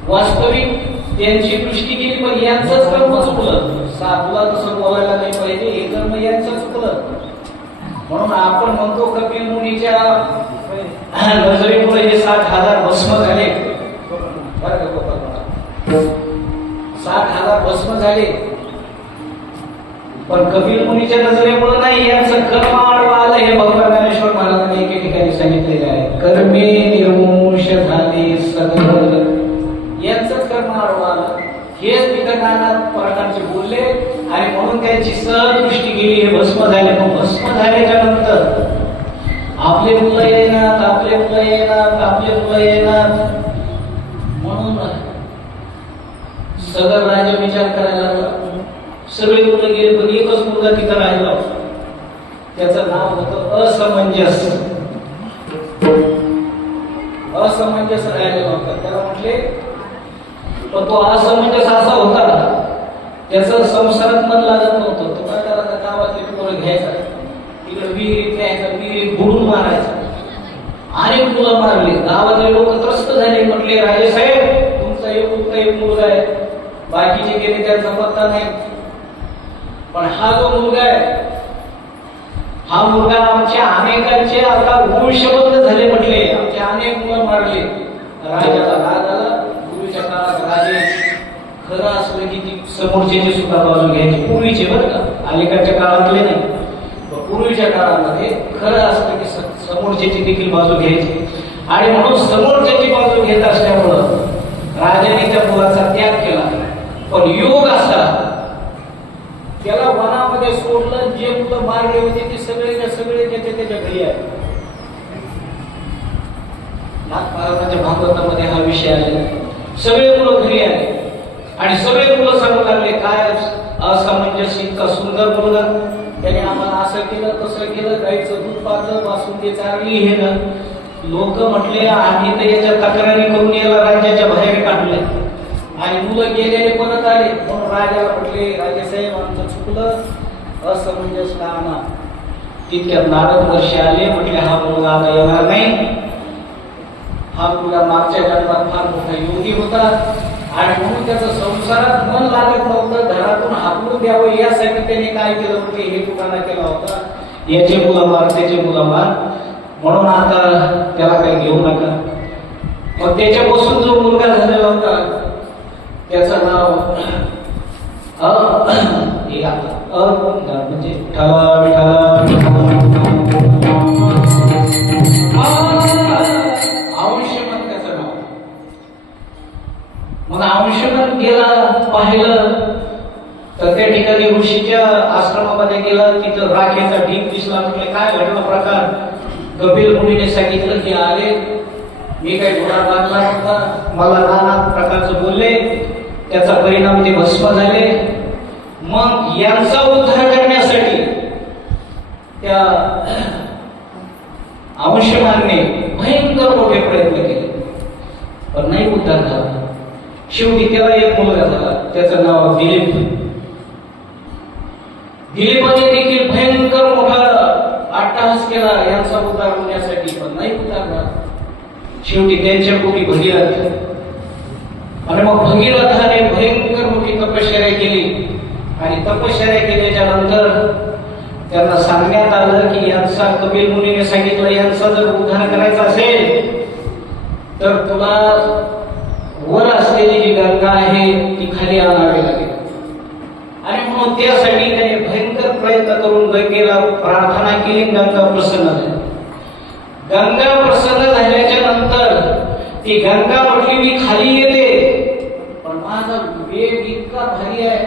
वास्तविक त्यांची दृष्टी गेली पण यांचंच कर्म चुकलं. साधूला तसं बोलायला नाही पाहिजे, हे कर्म यांचं चुकलं. म्हणून आपण म्हणतो कपिल मुनीच्या नजरेमुळे हे 60,000 भस्म झाले. 60,000 भस्म झाले पण कपिल मुनीच्या नजरेमुळे नाही, यांचं कर्म आडवा आलं. हे भगवान ज्ञानेश्वर महाराजांनी एके ठिकाणी सांगितलेले आहे. कर्मे निर्मुष झाले सगळ, यांचंच कर्म आडवा आलं. हेच तिथं नाना प्रकारचे बोलले आणि म्हणून त्यांची सहदृष्टी गेली. हे भस्म झाले. मग भस्म झाल्याच्या नंतर आपले मुलं येणार, आपले मुलं येणार, आपले मुलं येणार म्हणून सगळं राज्य विचार करायला लागला. सगळे मुलं गेले पण एकच मुलगा तिथं राहिला. त्याचं नाव होतं असमंजस. असमंजस राहिलेला होता. त्याला म्हटले पण तो असमंजस असा होता त्याचं संसारात मन लागत नव्हतं. तो काय करायचा, गावातले पोरं घ्यायचा, तिकडे विहिरीत न्यायचा, विहिरीत बुडून मारायचा. अनेक मुलं मारले. गावातले लोक त्रस्त झाले. म्हटले राजे साहेब तुमचा एक मुलगा आहे, बाकीचे गेले त्यांचा पत्ता नाही. पण हा जो मुलगा आहे हा मुलगा आमच्या अनेकांचे आता वंशबद्ध झाले. म्हटले आमचे अनेक मुलं मारले. राजाला राग आला. पूर्वीच्या काळात राजे खरं असलं की ती समोरचे सुद्धा बाजू घ्यायचे. पूर्वीचे बरं का, अलीकडच्या काळातले नाही. पूर्वीच्या काळामध्ये खरं असतं की समोरच्याची देखील बाजू घ्यायची. आणि म्हणून समोरच्याची बाजू घेत असल्यामुळं राजाने त्या मुलाचा त्याग केला. पण योग असा त्याला वनामध्ये सोडलं. जे मुलं मारले होते ते सगळे त्याच्या घरी आहे. महाराजांच्या भागवतामध्ये हा विषय आलेला. सगळे मुलं घरी आले आणि सगळे मुलं सांगू लागले काय असमंजस, इतका सुंदर मुलगा, त्याने आम्हाला असं केलं तसं केलं, गाईचं दूध पाजलं, बासुंदी चारली. हे ना लोक म्हटले आम्ही तर याच्या तक्रारी करून याला राज्याच्या बाहेर काढले. आणि मुलं गेलेले परत आले. म्हणून राजाला म्हटले राजेसाहेब आमचं चुकलं, असमंजस का आणा. तितक्यात नारद वर्षी आले. म्हटले हा मुलगा आता येणार नाही. हा मुलगा मागच्या जन्मात फार मोठा योगी होता आणि म्हणून त्याचं संसारात मन लागत नव्हतं. घरातून हाकलून द्यावं यासाठी त्याने काय केलं म्हणजे हे ठिकाणा केला होता. याचे मुलं मार, त्याचे मुलं मार, म्हणून आता त्याला काही घेऊ नका. मग त्याच्यापासून जो मुलगा झालेला होता त्याचं नाव म्हणजे अंशमन त्याचं नाव. मग अंशमन गेला पाहिलं तर त्या ठिकाणी ऋषीच्या आश्रमामध्ये गेला. तिथं राखेचा ढीग दिसला. म्हटले काय घडला प्रकार. कपिल मुनीने सांगितलं की आले मी काही घोडा बांधला होता, मला नाना प्रकारचं बोलले, त्याचा परिणाम ते भस्म झाले. मग यांचा उद्धार करण्यासाठी त्या अंशमानने भयंकर मोठे प्रयत्न केले पण नाही उद्धार झाला. शेवटी त्याला एक मुलगा झाला. त्याचं नाव दिलीप. दिलीपाने देखील भयंकर मोठा अट्टहास केला यांचा उद्धार होण्यासाठी पण नाही उद्धार झाला. शेवटी त्यांच्या पोटी भगीरथ. आणि मग भगीरथाने भयंकर मोठी तपश्चर्या केली आणि तपश्चर्या केल्याच्या नंतर त्यांना सांगण्यात आलं की यांचा कपिल मुनीने सांगितलं यांचा जर उद्धार करायचा असेल तर तुला वर असलेली जी गंगा आहे ती खाली आणावी लागेल. आणि म्हणून त्यासाठी त्याने भयंकर प्रयत्न करून गंगेला प्रार्थना केली. गंगा प्रसन्न झाली. गंगा प्रसन्न झाल्याच्या नंतर ती गंगा म्हटली मी खाली येते पण माझा वेग इतका भारी आहे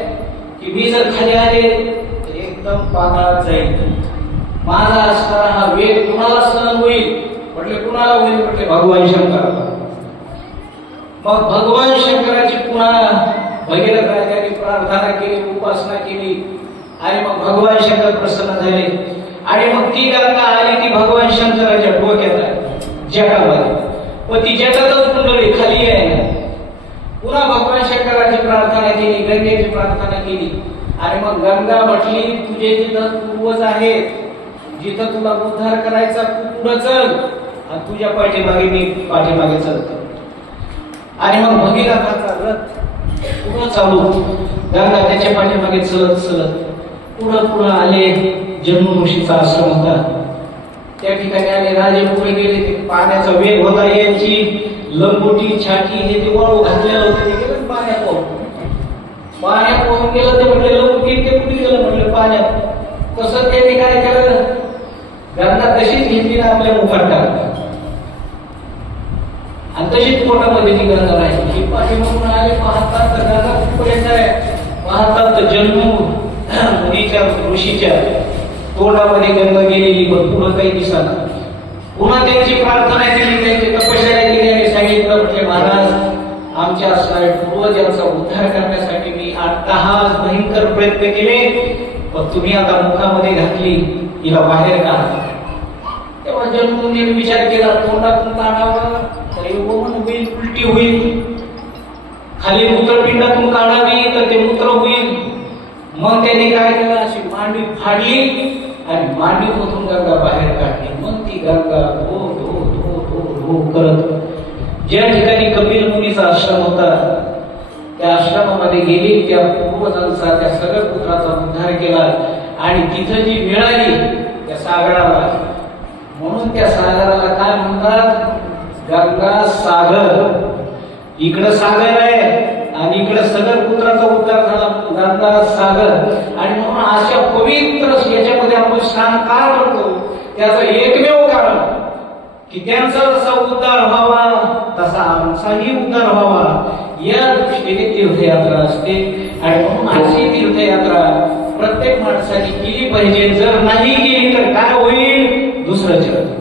की मी जर खाली आले तर एकदम पाताळात जाईल. माझा असणारा हा वेग कुणाला सहन होईल? म्हटले कुणाला होईल? म्हटले भगवान शंकराला. मग भगवान शंकराची पुन्हा भगीरथ राजाने प्रार्थना केली, उपासना केली आणि मग भगवान शंकर प्रसन्न झाले. आणि मग ती गंगा आली ती भगवान शंकराच्या डोक्यात आहे जटामध्ये. व ती जटातच कुंडली खाली आहे. पुन्हा भगवान शंकराची प्रार्थना केली, गंगेची प्रार्थना केली आणि मग गंगा म्हटली तुझे जिथं पूर्वज आहेत, जिथं तुला उद्धार करायचा तू पुढे चल आणि तुझ्या पाठीमागे मी पाठीमागे चलतो. आणि मग भगीरथाचा रथ पुढे चालू, गंगा त्याच्या पाठीमागे चलत चलत पुढं पुढं आले. जन्म ऋषीचा आश्रम होता त्या ठिकाणी आले. राजे पुढे गेले. ते पाण्याचा वेग होता यांची लंगोटी छाटी हे ते वाळू घातलेलं होतं. ते गेलं पाण्यात वाहून गेलं. ते म्हटले लंगोटी ते कुठे गेलं? म्हटलं पाण्यात. तसं त्यांनी काय केलं? गंगा तशीच घेतली ना आपल्या मुखात टाकली आणि तशीच पोटामध्ये ती गंगा राहिली. ही पाठीमागून आले. पाहतात तर गंगा कुठपर्यंत आहे? पाहतात तर जन्म मुनीच्या ऋषीच्या तोंडामध्ये गंगा गेलेली पण पुढं काही दिसना. पुन्हा त्यांची प्रार्थना केली, त्यांची तपश्चर्या केली आणि सांगितलं म्हटले महाराज आमच्या असणाऱ्या पूर्वजांचा उद्धार करण्यासाठी मी 8 तास भयंकर प्रयत्न केले पण तुम्ही आता मुखामध्ये घातली, हिला बाहेर काढा. तेव्हा जन्ममुनीने विचार केला तोंडातून काढावं तर होईल, उलटी होईल. खाली मूत्रपिंडातून काढावी तर ते मूत्र होईल. मग त्यांनी काय केलं? अशी मांडी फाडली आणि मांडीमधून गंगा बाहेर काढली. मग ती गंगा धो धो धो धो धो करत ज्या ठिकाणी कपिल मुनीचा आश्रम होता त्या आश्रमामध्ये गेली. त्या पूर्वजांचा त्या सगळ्या पुत्राचा उद्धार केला आणि तिथं जी मिळाली त्या सागराला, म्हणून त्या सागराला काय म्हणतात? गंगा सागर. इकडं सागर आहे आणि इकडे सगळ्या पुत्राचा उद्धार झाला, गंगा सागर. आणि म्हणून अशा पवित्र याच्यामध्ये आपण स्नान का करतो? त्याचं एकमेव कारण की त्यांचा जसा उद्धार व्हावा तसा आमचाही उद्धार व्हावा या दृष्टीने तीर्थयात्रा असते. आणि म्हणून अशी तीर्थयात्रा प्रत्येक माणसाने केली पाहिजे. जर नाही केली तर काय होईल? दुसरं जग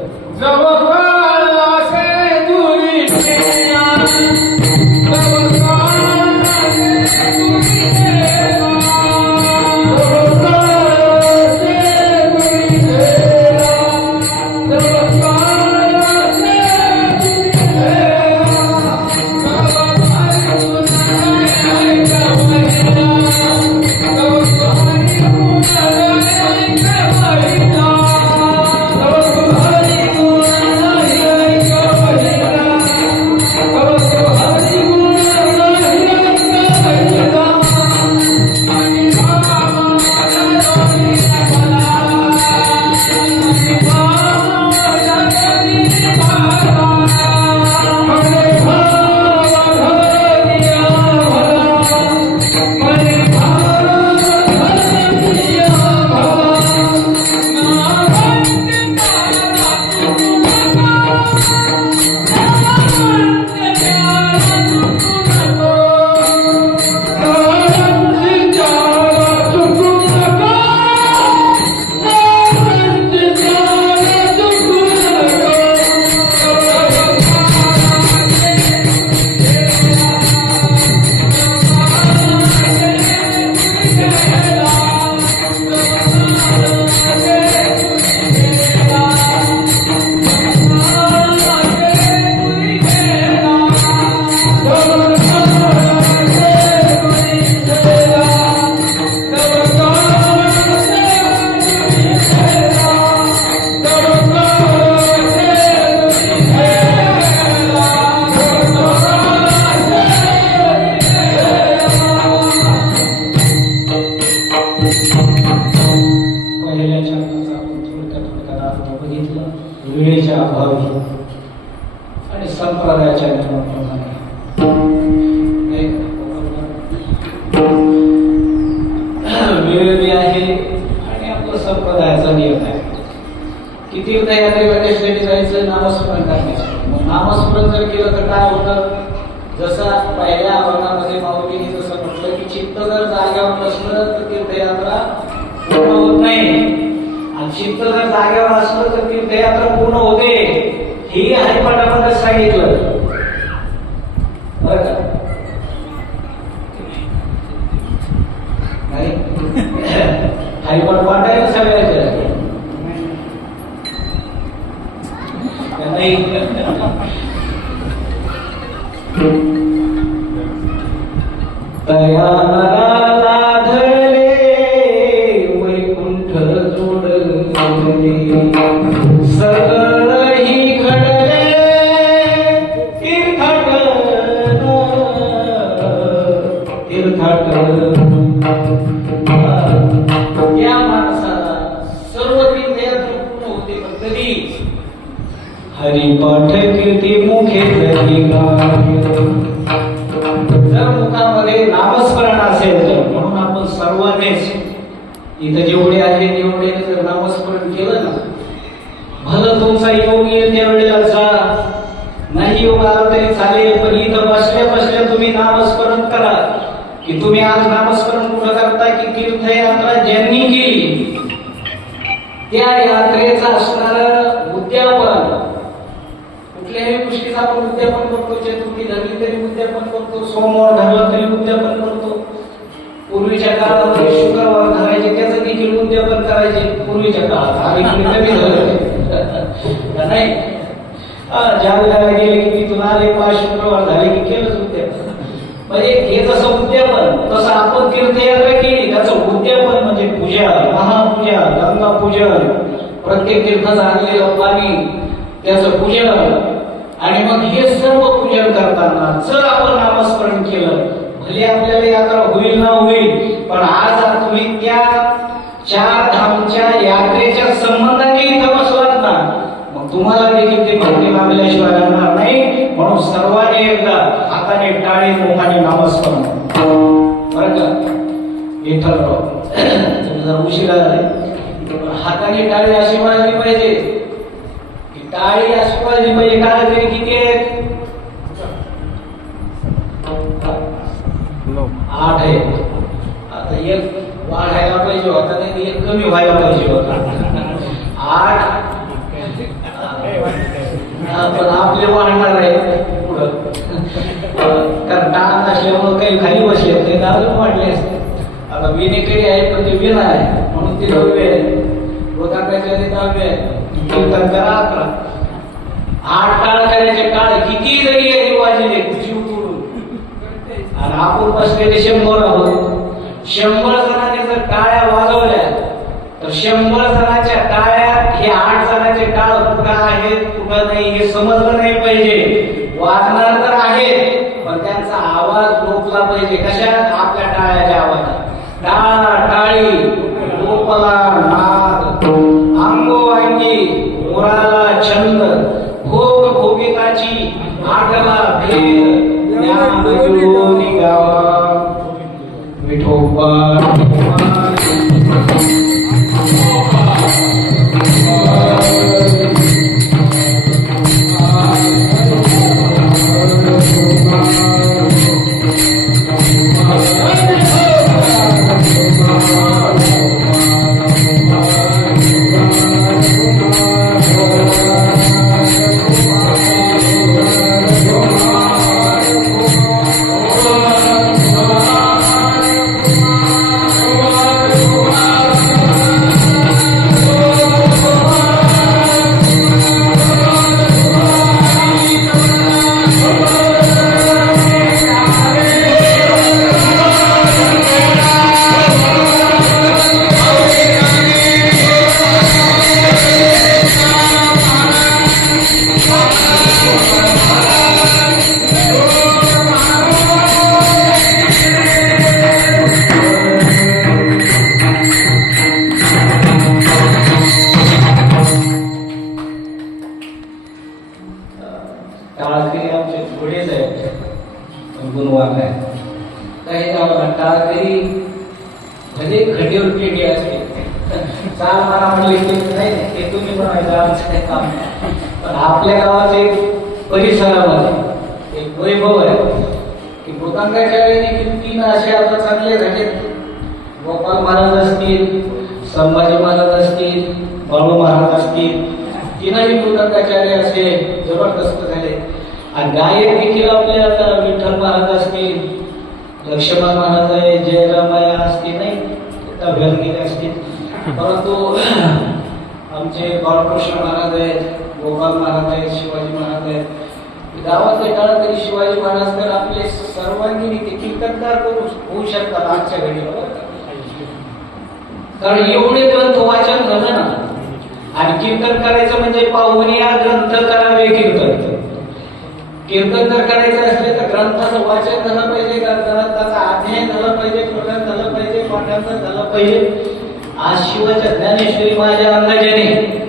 Bye. वेळेच्या अभावी आणि संप्रदायाच्या नियमाप्रमाणे वेळ बी आहे आणि आपला संप्रदायाचा नियम आहे की तीर्थयात्रेला कशासाठी जायचं? नामस्मरण करण्यासाठी. मग नामस्मरण जर केलं तर काय होतं? जसं पहिल्या वर्णामध्ये माऊलीने जसं म्हटलं की चित्त जर जाग्यावर नसलं तर तीर्थयात्रा पूर्ण होत नाही, आणि चित्त जर जाग्यावर असलं तर तीर्थयात्रा पूर्ण होते. ही हरिपाठामध्ये सांगितलं बरं का? नाही हरिपाठ पाठायला सगळ्याच्या नाही. तया लाधले वैकुंठ जोडले सगळही घडले तीर्थाटन या माणसाला सर्व तीर्थयात्रा पूर्ण होते. पण कधी? हरिपाठ कीर्ती मुखे जरी जर मुखामध्ये नामस्मरण असेल तर. म्हणून आपण सर्वांनीच इथं जेवढे आहे तेवढे जर नामस्मरण केलं ना, भलं तुमचा योग येईल त्यावेळेला जा, नाही योग आला तरी चालेल, पण इथं बसल्या बसल्या तुम्ही नामस्मरण करा. की तुम्ही आज नामस्मरण कुठं करता? की तीर्थयात्रा ज्यांनी केली त्या यात्रेचं असणारं उद्यापन, कुठल्याही गोष्टीचं आपण उद्यापन करतो. चतुर्थी धरली तरी उद्यापन करतो, सोमवार धरला तरी उद्यापन करतो. पूर्वीच्या काळामध्ये शुक्रवार धरायचे त्याचं देखील उद्यापन करायचे पूर्वीच्या काळात. आम्ही कमी झालं नाही. ज्या वेळेला गेले की तिथून आले 5 शुक्रवार झाले की केलंच उद्यापन. म्हणजे हे जसं उद्यापन तसं आपण तीर्थयात्रा केली त्याचं उद्यापन म्हणजे पूजा, महापूजा, गंगा पूजन, प्रत्येक तीर्थाचं आणलेलं पाणी त्याचं पूजन. आणि मग हे सर्व पूजन करताना जर आपण नामस्मरण केलं, भले आपल्याला यात्रा होईल ना होईल, पण आज तुम्ही त्या 4 धामच्या यात्रेच्या संबंधाने इथं बसलात ना, मग तुम्हाला देखील ते भक्ती लागल्याशिवाय राहणार नाही. म्हणून सर्वांनी एकदा हाताने टाळी मुखाने नामस्मरण. बरं का विठ्ठलराव, तुम्ही जर उशिरा झाले हाताने टाळी अशी वाजली पाहिजे. टाळी अशी वाजली पाहिजे. काय तरी किती आहेत? 8 आहेत. आता एक वाढायला पाहिजे होता, नाही एक कमी व्हायला पाहिजे होता. 8 पण आपले वाढणार आहे पुढं, कारण टाळ असल्यामुळे काही खाली बसले ते अजून वाढले असते. आता विनेकरी आहे पण ते विना आहे म्हणून ते 9 आहे. रोधाकाच्या 10 आहे. कीर्तन करा 11. 8 टाळ करायचे. टाळ किती जरी वाजले जीव तोडून, आणि आपण बसलेले 100 आहोत. 100 जणांनी जर टाळ्या वाजवल्या तर 100 जणांच्या टाळ्यात हे 8 जणांचे टाळ कुठं आहेत कुठं नाही हे समजलं नाही पाहिजे. वाजणार तर आहेत पण त्यांचा आवाज लोकला पाहिजे. कशात? आपल्या टाळ्याच्या आवाजात. टाळ टाळी लोकला नाद, अंगोअंगी मोराला छंद, भोग भोगिताची आगला भेद, ज्ञान जोनी गावा विठोबा. म्हणजे खड्डेवर पेटी असते. चाल मला म्हणले की नाही ते तुम्ही बनवायचं, आमचं काही काम नाही. पण आपल्या गावात एक परिसरामध्ये एक वैभव आहे की मृदंगाच्या वेळी किती असे आता चांगले झाले. गोपाल महाराज असतील, संभाजी महाराज असतील, बाळू महाराज असतील, तीनही मृदंगाचार्य असे जबरदस्त झाले. आणि गायक देखील आपले आता विठ्ठल महाराज असतील, लक्ष्मण महाराज आहे, जयरामाया असतील, नाही गेले असतील. परंतु आमचे बाळकृष्ण महाराज आहेत, गोपाल महाराज आहेत, शिवाजी महाराज आहेत. गावातले काळ तरी शिवाजी महाराज तर आपले सर्वांगीण कीर्तनकार होऊ शकतात आजच्या घडीला. कारण एवढे ग्रंथ वाचन झालं ना. आणि कीर्तन करायचं म्हणजे पाहुणे या ग्रंथ करावे कीर्तन. कीर्तन जर करायचं असले तर ग्रंथाचं वाचन झालं पाहिजे, ग्रंथाचा अध्ययन झाला पाहिजे, पठण झालं पाहिजे, पाठांतर झालं पाहिजे. आज शिवाच्या ज्ञानेश्वरी माझ्या अंदाजाने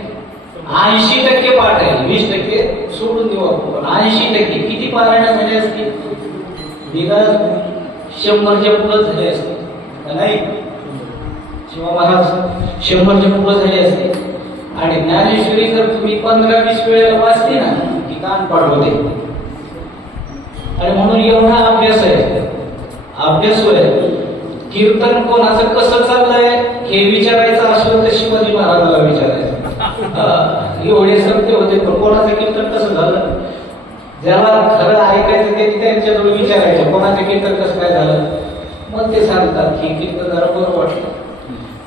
80% पाठ आहे, 20% सोडून देऊ आपण. 80% किती पारायण झाले असतील? निदान 100च्या पुढे झाले असते नाही? शिवा महाराज 100च्या पुढे झाले असते. आणि ज्ञानेश्वरी जर तुम्ही 15-20 वेळेला वाचली ना की कान पाडवते. आणि म्हणून एवढा अभ्यास आहे, अभ्यास आहे. कीर्तन कोणाचं कसं चाललंय हे विचारायचं असलं तर शिवाजी महाराजाला विचारायचं. एवढे सत्य होते, पण कोणाचं कीर्तन कसं झालं, ज्याला खरं ऐकायचं त्यांनी त्यांच्याजवळ विचारायचं कोणाचं कीर्तन कसं काय झालं. मग ते सांगतात की कीर्तन जरा बरं वाटलं.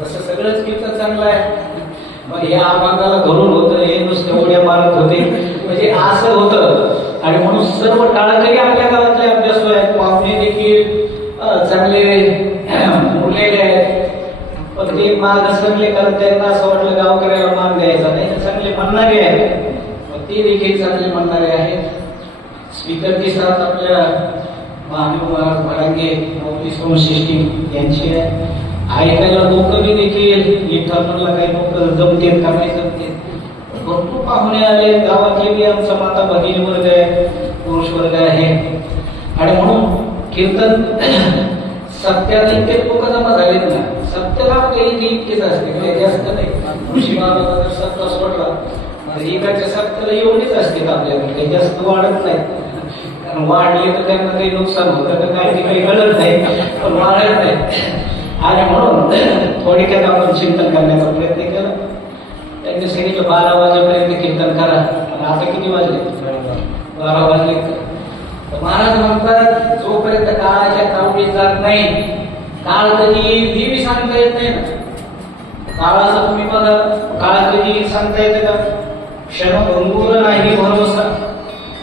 तसं सगळंच कीर्तन चांगलं आहे. मग या आभागाला धरून होतं, हे नुसते उड्या मारत होते, म्हणजे असं होतं. आणि म्हणून सर्व टाळकरी आपल्या गावातले अभ्यास आहेत, पाहुणे देखील चांगले मुरलेले आहेत. पण ते माग सगळे करत त्यांना असं वाटलं गावकऱ्याला मान द्यायचा नाही, चांगले म्हणणारे आहेत. ते देखील चांगले म्हणणारे आहेत. स्पीकरची साथ आपल्या महादेव महाराज भाडंगे, मौली सोमशिष्टी यांची आहे. ऐकायला लोक बी देखील विठ्ठलला काही लोक जमतेत का नाही जमतेत. भरपूर पाहुणे आले, गावातले बी आमचा माता भगिनी वर्ग आहे, पुरुष वर्ग आहे. आणि म्हणून कीर्तन सत्यात इतके लोक जमा झालेत ना. सत्याला आपल्या इथे इतकेच असते, काही जास्त नाही. ऋषी महाराजांचा जर सत्ता सोडला एकाच्या सत्याला एवढीच असते आपल्याला, काही जास्त वाढत नाही. कारण वाढले तर त्यांना काही नुकसान होतं तर काय ते काही कळत नाही, पण वाढत नाही. आणि म्हणून थोडक्यात आपण चिंतन करण्याचा प्रयत्न केला. त्यांनी सांगितलं 12 वाजेपर्यंत कीर्तन करा. आता किती वाजले? 12 वाजले. महाराज म्हणतात जोपर्यंत काळाच्या तावडीत जात नाही, काळ कधी येईल हे सांगता येत नाही ना. काळाचं तुम्ही बघा, काळ कधी येईल सांगता येते का? क्षण भंगूर नाही भरोसा,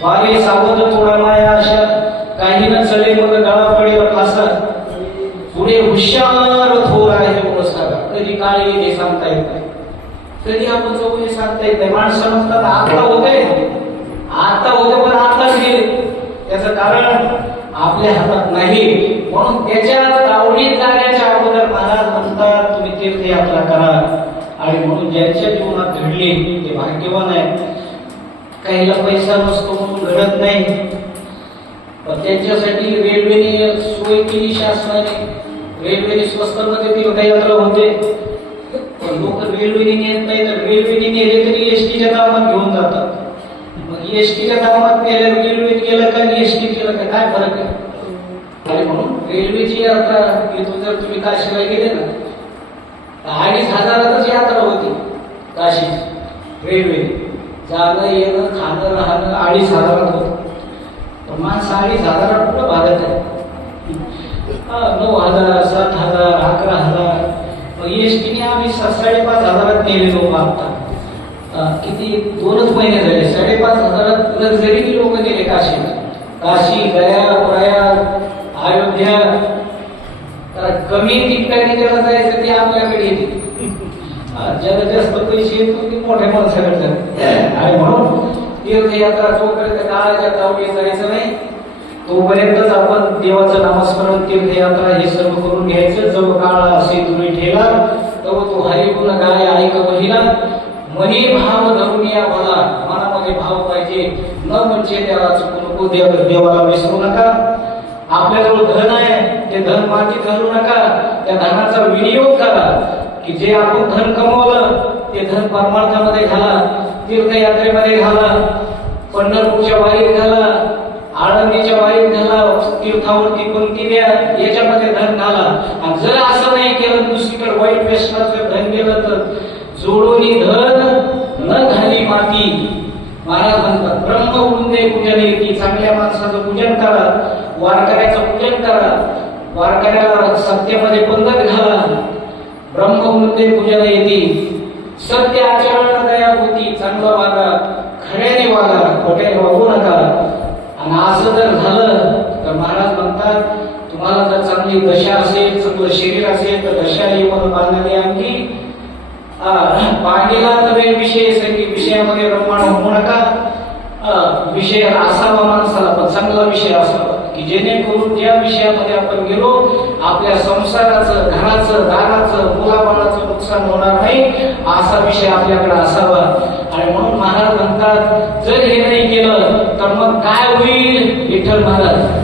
वारे सावध थोडा माया आशा, काही न चले मग गळा पडेल फासा, पुढे हुशार थोर आहे पुरस्कार. कधी काळ येईल हे सांगता येत नाही, कधी आपण जाऊ हे सांगता येत नाही. माणसं म्हणतात आता होते, आता होते, पण आताच गेले. त्याचं कारण आपल्या हातात नाही. म्हणून त्याच्या तावडीत जाण्याच्या अगोदर महाराज म्हणतात तुम्ही तीर्थयात्रा करा. आणि म्हणून ज्यांच्या जीवनात घडले ते भाग्यवान आहे. काहीला पैसा नसतो म्हणून घडत नाही, पण त्यांच्यासाठी रेल्वेने सोय केली शासनाने. रेल्वेने स्वस्तामध्ये तीर्थयात्रा होते, पण लोक रेल्वेने नेत नाही. तर रेल्वेने नेले तरी एसटीच्या दामात घेऊन जातात. मग एसटीच्या दामात नेल्यावर रेल्वेत गेलं का एसटीत गेलं का काय फरक आहे? आणि म्हणून रेल्वेची यात्रा इथून जर तुम्ही काशीला गेले ना, 2,500 यात्रा होती काशी. रेल्वे जाणं येणं खाणं राहणं 2,500 होतं. पण माणसं 2,500 कुठं भागत आहे? 9,000, 7,000, 11,000. मग एसटीने आम्ही 5,500 नेले लोक. आता किती 2च महिने झाले 5,500 लक्झरी लोक गेले काशीला. काशी, गया, प्रयाग, अयोध्या. तर कमी तिकटाने ज्याला जायचं ते आपल्याकडे येते. ज्याला जास्त पैसे येतो ते मोठ्या माणसाकडे जातात. आणि म्हणून तीर्थयात्रा जोपर्यंत काळाच्या तावडीत जायचं नाही तोपर्यंतच आपण देवाचं नामस्मरण, तीर्थयात्रा हे सर्व करून घ्यायचं. जव काळ असे तुम्ही ठेला तव तो हरिगुण गाय ऐक महिला, मनी भाव धरून या मला. मनामध्ये भाव पाहिजे, न म्हणजे त्याला चुकू नको. देवाला विसरू नका. आपल्याजवळ धन आहे ते धन माती घालू नका. त्या धनाचा विनियोग करा, की जे आपण धन कमवलं ते धन परमार्थामध्ये घाला, तीर्थयात्रेमध्ये घाला, पंढरपूरच्या वारीत घाला, आळंदीच्या वारीत घाला, तीर्थावरती पंक्ती द्या, याच्यामध्ये धन घाला. आणि जर असं नाही केलं, दुसरीकडे वाईट व्यसनात जर धन गेलं तर जोडोनी धन न घाली माती. महाराज म्हणतात ब्रह्म उंदे पूजन येते. चांगल्या माणसाचं पूजन करा, वारकऱ्याचं पूजन करा, वारकऱ्याला सत्यामध्ये पंगत घाला. ब्रह्म उंदे पूजन येते. सत्य आचरण दया होती. चांगलं वागा, खऱ्याने वागा, खोट्याने वागू नका. आणि असं जर झालं तर महाराज म्हणतात तुम्हाला जर चांगली दशा असेल, चांगलं शरीर असेल तर दशा येऊन बांधणारी अंगी पाणीला नवे विषय संगी. विषयामध्ये रममाण होऊ नका. विषय असावा माणसाला, पण चांगला विषय असावा, की जेणेकरून ज्या विषयामध्ये आपण गेलो आपल्या संसाराचं, घराचं, दाराचं, मुलाबाळाचं नुकसान होणार नाही, असा विषय आपल्याकडे असावा. आणि म्हणून महाराज म्हणतात जर हे नाही केलं तर मग काय होईल. विठ्ठल महाराज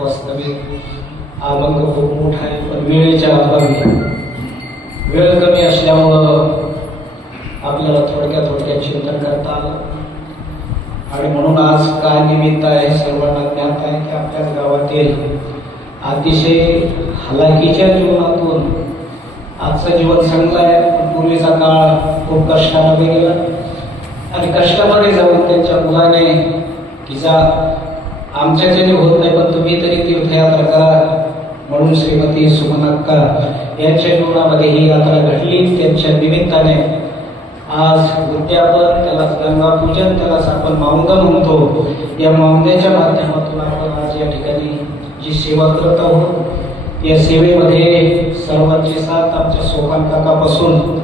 वास्तविक अभंग खूप मोठा आहे, पण वेळेच्या अभावी वेळ कमी असल्यामुळं आपल्याला थोडक्यात चिंतन करता आलं. आणि म्हणून आज काय निमित्त आहे सर्वांना ज्ञात आहे की आपल्याच गावातील अतिशय हलाखीच्या जीवनातून आजचं जीवन चांगलं आहे, पण पूर्वीचा काळ खूप कष्टामध्ये गेला आणि कष्टामध्ये जाऊन त्यांच्या मुलाने की जा आमच्याच्याने होत नाही पण तुम्ही तरी तीर्थयात्रा करा म्हणून श्रीमती सुमनक्का यांच्या जीवनामध्ये ही यात्रा घडली. त्यांच्या निमित्ताने आज उद्यापन, त्यालाच गंगापूजन, त्यालाच आपण माऊंगा म्हणतो, या माऊंग्याच्या माध्यमातून आपण आज या ठिकाणी जी सेवा करत आहोत या सेवेमध्ये सर्वांची साथ आमच्या सोपान काकापासून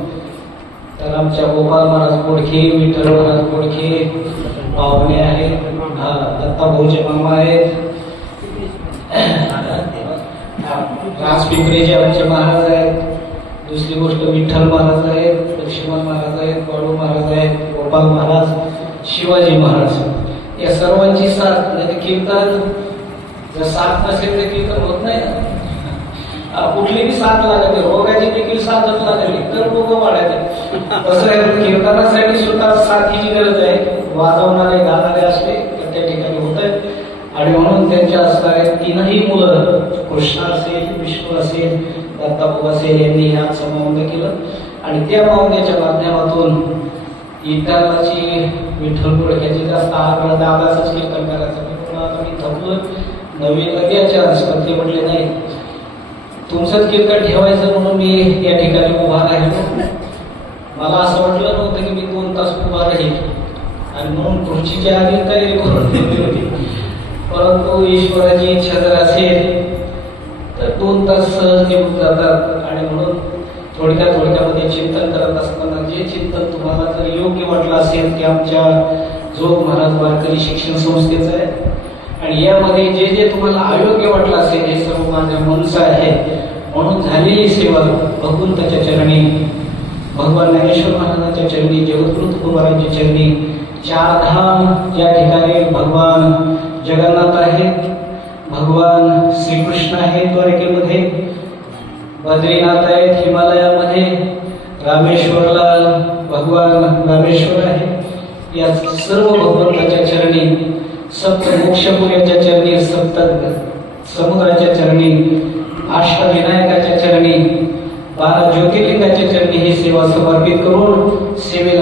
तर आमच्या गोपाल महाराज गोडखे, विठ्ठल महाराज गोडखे पाहुणे आहेत, दत्ता भाऊचे मामा आहेत, राजपिंपरीचे आमचे महाराज आहेत, दुसरी गोष्ट विठ्ठल महाराज आहेत, लक्ष्मण महाराज आहेत, बाळू महाराज आहेत, गोपाल महाराज, शिवाजी महाराज, या सर्वांची साथ. नाही कीर्तन जर साथ नसेल तर कीर्तन होत नाही ना. कुठली बी साथ लागते, रोगाची देखील साथच लागली तर रोग वाढायचे. तसं कीर्तनासाठी सुद्धा साथीची गरज आहे. वाजवणारे गाणारे असले तर त्या ठिकाणी होत आहेत आणि म्हणून त्यांच्या असणारे तीनही मुलं कृष्ण असेल, विष्णू असेल, दत्ताभाऊ असेल यांनी ह्यात संबंध केलं आणि त्या पाहुण्याच्या माध्यमातून इतरांची विठ्ठल ह्याची जास्त आग्रह दादाच कीर्तन करायचं पण आता मी थकलो नवीन लगेच्या स्पर्धे म्हटले नाही तुमचंच कीर्तन ठेवायचं म्हणून मी या ठिकाणी उभा राहिलो. मला असं वाटलं नव्हतं की मी 2 तास उभा राहील आणि म्हणून खुर्चीची आधी तयारी करून ठेवली होती परंतु ईश्वराची इच्छा जर असेल तर 2 तास सहज निघून जातात आणि म्हणून थोडक्यामध्ये चिंतन करत असताना जे चिंतन तुम्हाला जर योग्य वाटलं असेल ते आमच्या जोग महाराज वारकरी शिक्षण संस्थेचं आहे आणि यामध्ये जे जे तुम्हाला अयोग्य वाटलं असेल हे सर्व माझ्या मनचं आहे म्हणून झालेली सेवा भगवंताच्या चरणी भगवान ज्ञानेश्वर महाराजांच्या चरणी जगद्गुरु तुकोबारांच्या चरणी 4 धाम या ठिकाणी भगवान जगन्नाथ आहेत, भगवान श्रीकृष्ण आहेत द्वारकेमध्ये, बद्रीनाथ आहेत हिमालयामध्ये, रामेश्वरला भगवान रामेश्वर आहे. या सर्व भगवंताच्या चरणी सप्त मोक्षपुऱ्याच्या चरणी, सप्त समुद्राच्या चरणी, अष्टविनायकाच्या चरणी, 12 ज्योतिर्लिंगाच्या चरणी ही सेवा समर्पित करून सेवेत